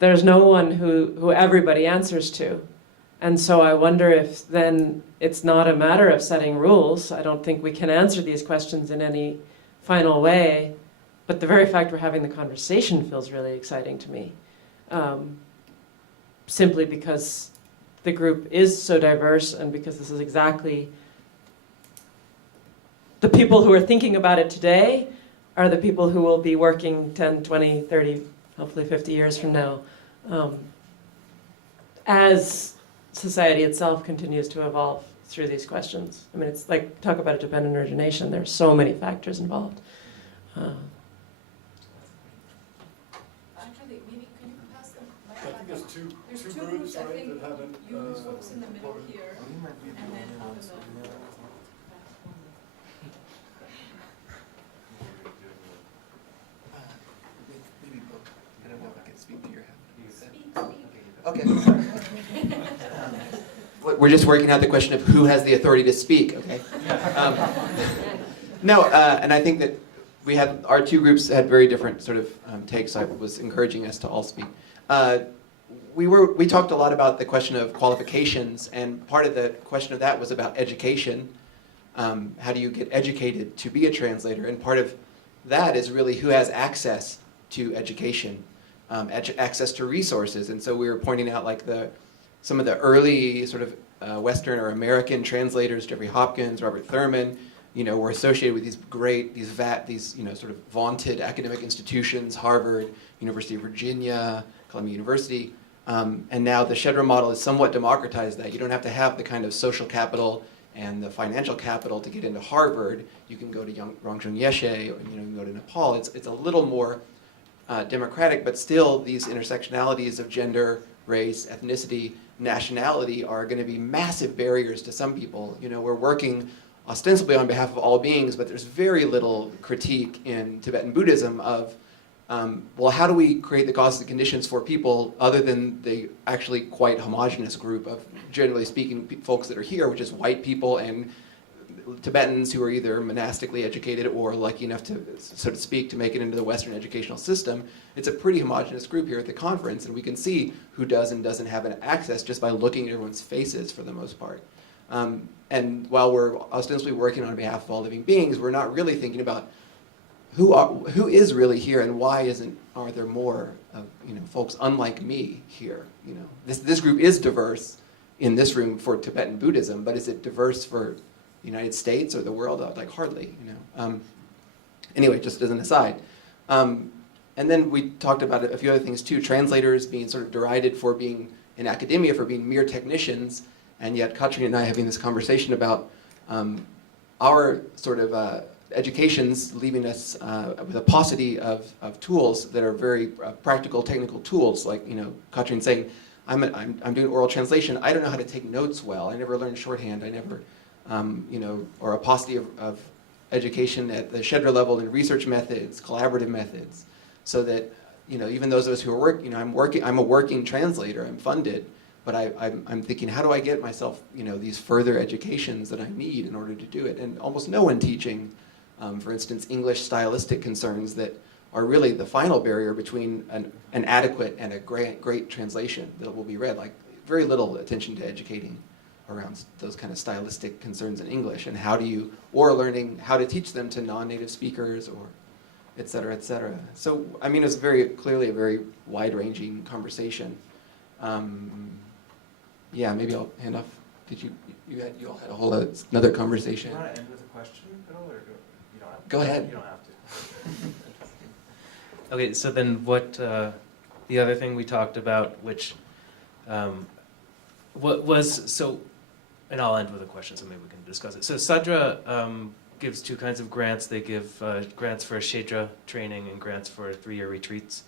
There's no one who everybody answers to. And so I wonder if then it's not a matter of setting rules. I don't think we can answer these questions in any final way, but the very fact we're having the conversation feels really exciting to me. Simply because the group is so diverse, and because this is exactly the people who are thinking about it today are the people who will be working 10, 20, 30, hopefully 50 years from now, as society itself continues to evolve through these questions. I mean, it's like, talk about a dependent origination, there's so many factors involved. Actually, maybe can you pass them? I think there's two groups, right, I think that haven't. you folks in the middle here, and then up in the. Maybe both. I don't know if I can speak to your Speak. Okay. We're just working out the question of who has the authority to speak, okay? No, and I think that our two groups had very different sort of takes. I was encouraging us to all speak. We talked a lot about the question of qualifications, and part of the question of that was about education. How do you get educated to be a translator? And part of that is really who has access to education, access to resources. And so we were pointing out like some of the early sort of Western or American translators, Jeffrey Hopkins, Robert Thurman, were associated with these sort of vaunted academic institutions, Harvard, University of Virginia, Columbia University. And now the Tsadra model has somewhat democratized that. You don't have to have the kind of social capital and the financial capital to get into Harvard. You can go to Rangchung Yeshe, or you can go to Nepal. It's a little more democratic, but still these intersectionalities of gender, race, ethnicity, nationality are going to be massive barriers to some people. We're working ostensibly on behalf of all beings, but there's very little critique in Tibetan Buddhism of, well, how do we create the causes and conditions for people other than the actually quite homogenous group of, generally speaking, folks that are here, which is white people and Tibetans who are either monastically educated or lucky enough to, so to speak, to make it into the Western educational system. It's a pretty homogenous group here at the conference, and we can see who does and doesn't have an access just by looking at everyone's faces for the most part. And while we're ostensibly working on behalf of all living beings, we're not really thinking about who is really here and why are there more of folks unlike me here. This group is diverse in this room for Tibetan Buddhism, but is it diverse for the United States or the world? Like hardly. Anyway, just as an aside. And then we talked about a few other things too. Translators being sort of derided for being in academia, for being mere technicians, and yet Katrin and I having this conversation about our sort of education's leaving us with a paucity of tools that are very practical, technical tools. Like Katrin saying, I'm doing oral translation. I don't know how to take notes well. I never learned shorthand. I never, or a paucity of education at the Tsadra level in research methods, collaborative methods, so that even those of us who are working, I'm a working translator. I'm funded. But I'm thinking, how do I get myself, these further educations that I need in order to do it? And almost no one teaching, for instance, English stylistic concerns that are really the final barrier between an adequate and a great translation that will be read. Like very little attention to educating around those kind of stylistic concerns in English, and or learning how to teach them to non-native speakers, or et cetera, et cetera. So I mean, it's clearly a very wide-ranging conversation. Yeah, maybe I'll hand off. Did you all had a whole another conversation? Do you want to end with a question, Bill, or you don't have to? Go ahead. You don't have to. Okay, so then what? The other thing we talked about, which what was so, and I'll end with a question, so maybe we can discuss it. So Tsadra gives two kinds of grants. They give grants for Tsadra training and grants for 3-year retreats.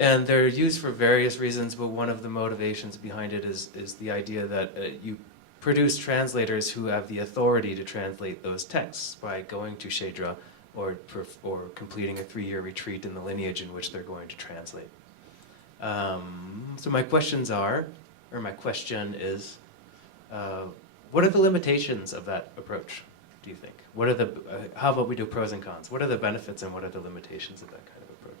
And they're used for various reasons, but one of the motivations behind it is the idea that you produce translators who have the authority to translate those texts by going to Tsadra or completing a 3-year retreat in the lineage in which they're going to translate. So my question is, what are the limitations of that approach, do you think? How about we do pros and cons? What are the benefits and what are the limitations of that kind of approach?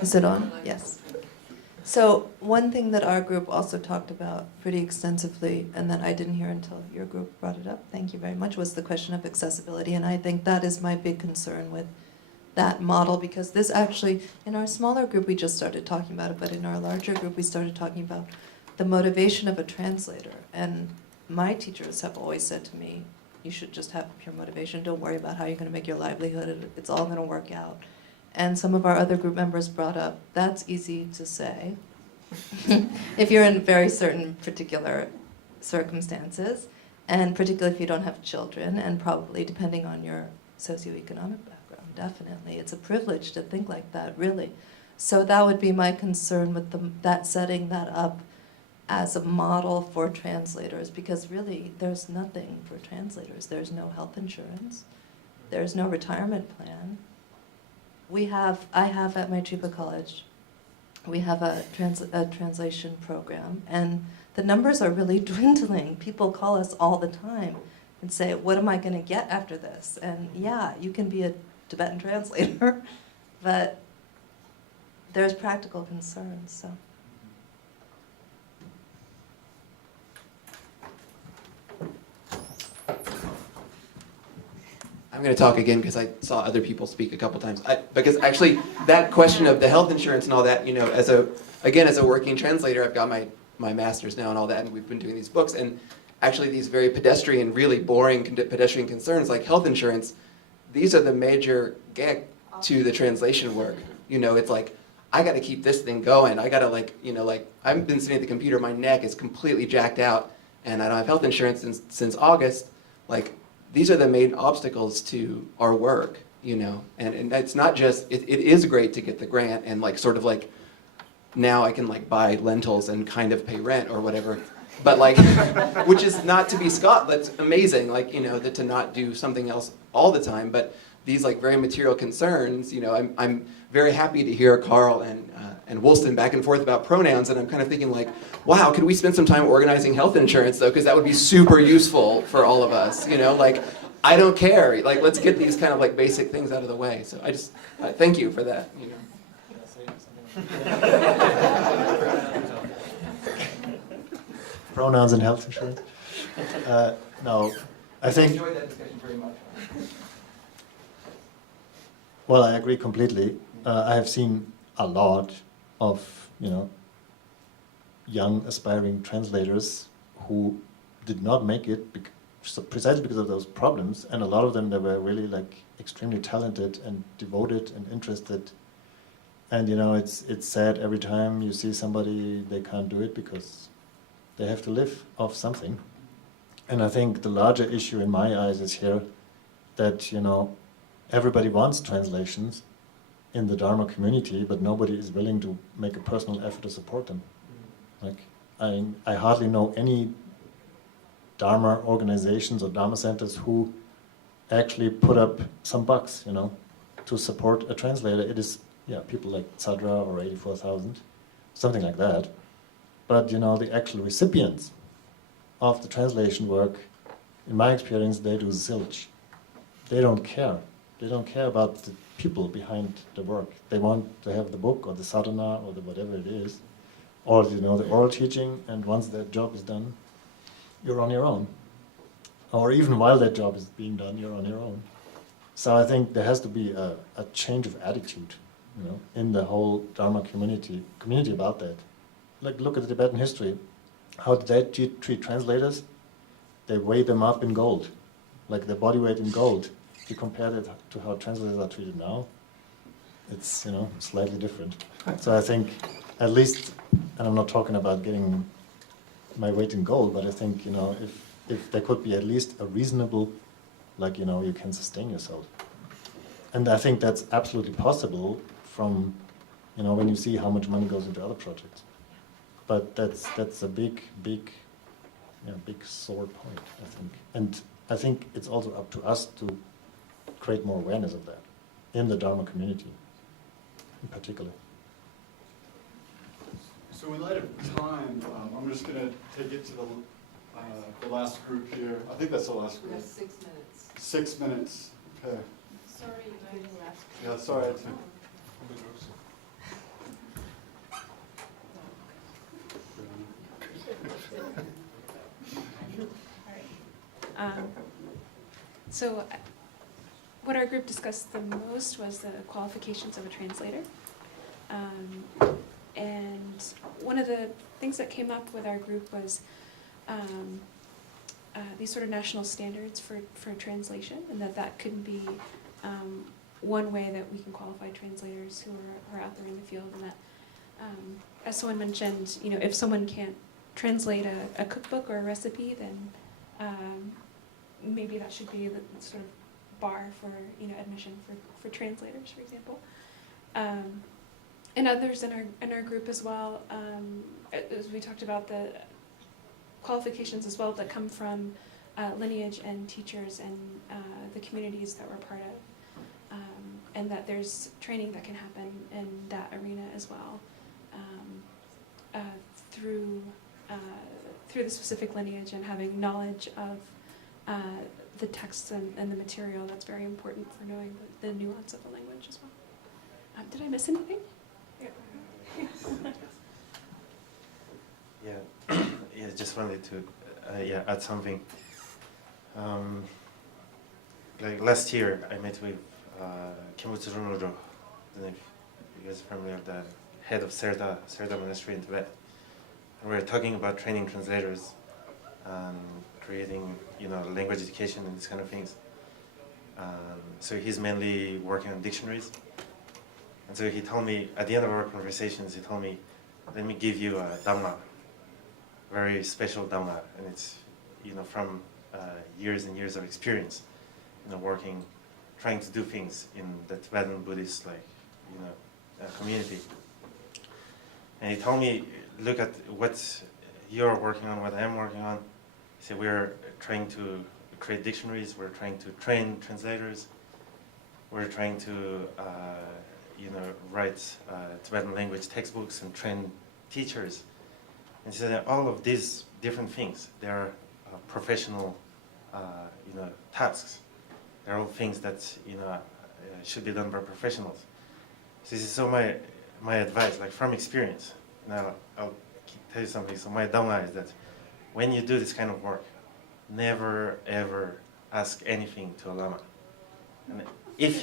Is it on? Yes. So one thing that our group also talked about pretty extensively, and that I didn't hear until your group brought it up, thank you very much, was the question of accessibility. And I think that is my big concern with that model, because this actually, in our smaller group we just started talking about it, but in our larger group we started talking about the motivation of a translator. And my teachers have always said to me, you should just have pure motivation, don't worry about how you're going to make your livelihood, it's all going to work out. And some of our other group members brought up, that's easy to say if you're in very certain particular circumstances, and particularly if you don't have children, and probably depending on your socioeconomic background, definitely. It's a privilege to think like that, really. So that would be my concern with that setting that up as a model for translators, because really there's nothing for translators. There's no health insurance. There's no retirement plan. I have at my Chiba College, we have a translation program, and the numbers are really dwindling. People call us all the time and say, what am I going to get after this? And yeah, you can be a Tibetan translator, but there's practical concerns. So. I'm going to talk again because I saw other people speak a couple times. Because actually, that question of the health insurance and all that, you know, as a working translator, I've got my master's now and all that, and we've been doing these books, and actually these very pedestrian, really boring pedestrian concerns like health insurance, these are the major gag to the translation work. You know, it's like, I got to keep this thing going. I got to I've been sitting at the computer, my neck is completely jacked out, and I don't have health insurance since August. Like, these are the main obstacles to our work, you know, and it's not just, it is great to get the grant and now I can buy lentils and kind of pay rent or whatever, but which is not to be Scott, that's amazing, you know, that to not do something else all the time, but these very material concerns, you know, I'm very happy to hear Carl and Woolston back and forth about pronouns, and I'm kind of thinking wow, could we spend some time organizing health insurance though, because that would be super useful for all of us, you know, I don't care, let's get these kind of basic things out of the way. So I just, thank you for that, you know. Pronouns and health insurance? No, I think... I enjoyed that discussion very much. Well, I agree completely. I have seen a lot of, you know, young aspiring translators who did not make it precisely because of those problems, and a lot of them, they were really extremely talented and devoted and interested. And you know, it's sad every time you see somebody, they can't do it because they have to live off something. And I think the larger issue in my eyes is here that, you know, everybody wants translations in the Dharma community, but nobody is willing to make a personal effort to support them. I hardly know any Dharma organizations or Dharma centers who actually put up some bucks, you know, to support a translator. It is, yeah, people like Tsadra or 84,000, something like that. But, you know, the actual recipients of the translation work, in my experience, they do zilch. They don't care. They don't care about the people behind the work. They want to have the book or the sadhana or the whatever it is, or, you know, the oral teaching, and once that job is done, you're on your own. Or even while that job is being done, you're on your own. So I think there has to be a change of attitude, you know, in the whole Dharma community about that. Look at the Tibetan history. How did they treat translators? They weigh them up in gold, their body weight in gold. If you compare that to how translators are treated now, it's, you know, slightly different. So I think, at least, and I'm not talking about getting my weight in gold, but I think, you know, if there could be at least a reasonable, you know, you can sustain yourself. And I think that's absolutely possible from, you know, when you see how much money goes into other projects. But that's a big sore point, I think. And I think it's also up to us to create more awareness of that in the Dharma community, in particular. So in light of time, I'm just going to take it to the last group here. I think that's the last group. We have 6 minutes. 6 minutes. Okay. Sorry, you're the last. Yeah, sorry. So what our group discussed the most was the qualifications of a translator. And one of the things that came up with our group was these sort of national standards for translation, and that could be one way that we can qualify translators who are out there in the field, and that, as someone mentioned, you know, if someone can't translate a cookbook or a recipe, then maybe that should be the sort of bar for, you know, admission for translators, for example. And others in our group as well, as we talked about the qualifications as well that come from lineage and teachers and the communities that we're part of, and that there's training that can happen in that arena as well, through the specific lineage and having knowledge of the texts and the material. That's very important for knowing the nuance of the language as well. Did I miss anything? Yeah, yeah, just wanted to add something. Like last year, I met with Tsadra. I don't know if you guys are familiar with the head of Tsadra monastery in Tibet. And we were talking about training translators and creating, language education and these kind of things. So he's mainly working on dictionaries. And so he told me, at the end of our conversations, he told me, let me give you a Dhamma, very special Dhamma, and it's, from years and years of experience, working, trying to do things in the Tibetan Buddhist, community. And he told me, look at what you're working on, what I'm working on. He said, we're trying to create dictionaries, we're trying to train translators, we're trying to, write Tibetan language textbooks and train teachers. And he said, all of these different things, they are professional, tasks. They're all things that, should be done by professionals. So this is so my advice, from experience. Now, I'll tell you something. So my Dhamma is that when you do this kind of work, never ever ask anything to a Lama. And if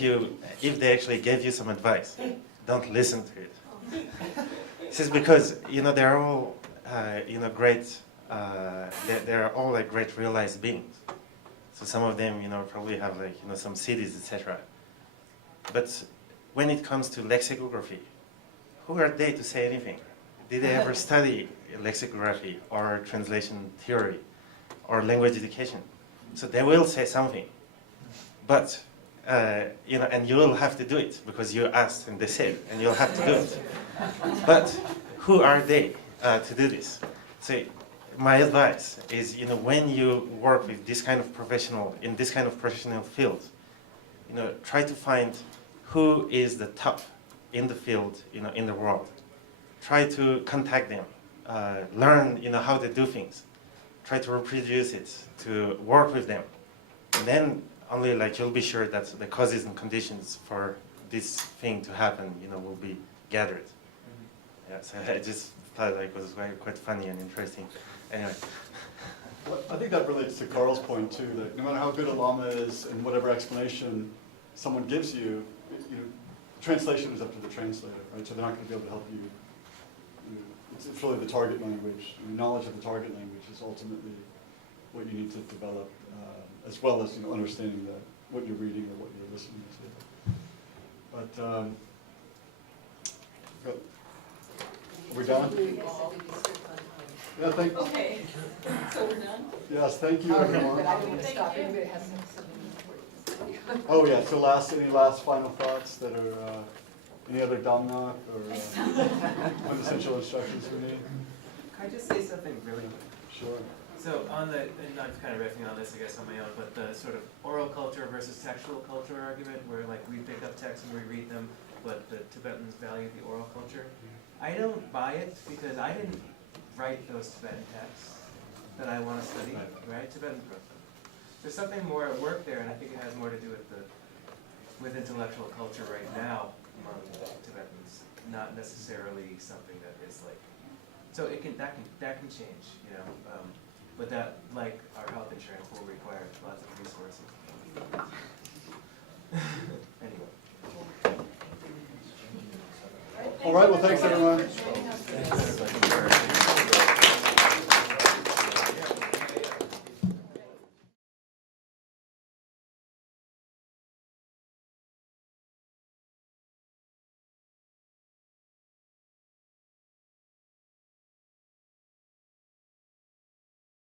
they actually gave you some advice, don't listen to it. This is because, they're all, great, they're all like great realized beings. So some of them, probably have some cities, etc. But when it comes to lexicography, who are they to say anything? Did they ever study lexicography or translation theory or language education? So they will say something. But, and you will have to do it because you asked and they said, and you'll have to do it. But who are they to do this? So my advice is, when you work with this kind of professional, in this kind of professional field, try to find who is the top in the field, in the world. Try to contact them, learn, how they do things. Try to reproduce it, to work with them. And then only you'll be sure that the causes and conditions for this thing to happen, will be gathered. Yeah, so I just thought it was quite funny and interesting. Anyway. Well, I think that relates to Carl's point too, that no matter how good a Lama is and whatever explanation someone gives you, translation is up to the translator, right? So they're not going to be able to help you. It's really the target language. Knowledge of the target language is ultimately what you need to develop, as well as understanding what you're reading or what you're listening to. But are we done? Yeah, thank. Okay, so we're done? Yes, thank you, everyone. But I don't want to stop. Everybody has something important to say. Oh yeah. So any last final thoughts that are any other Dhamma or quintessential instructions for me? Can I just say something really quick? Sure. So and I'm kind of riffing on this, I guess, on my own, but the sort of oral culture versus textual culture argument, where we pick up texts and we read them, but the Tibetans value the oral culture. I don't buy it because I didn't write those Tibetan texts that I want to study, right? Tibetan. There's something more at work there, and I think it has more to do with intellectual culture right now among Tibetans, not necessarily something that is so that can change, but that our health insurance will require lots of resources. Anyway. All right. Well, thanks everyone.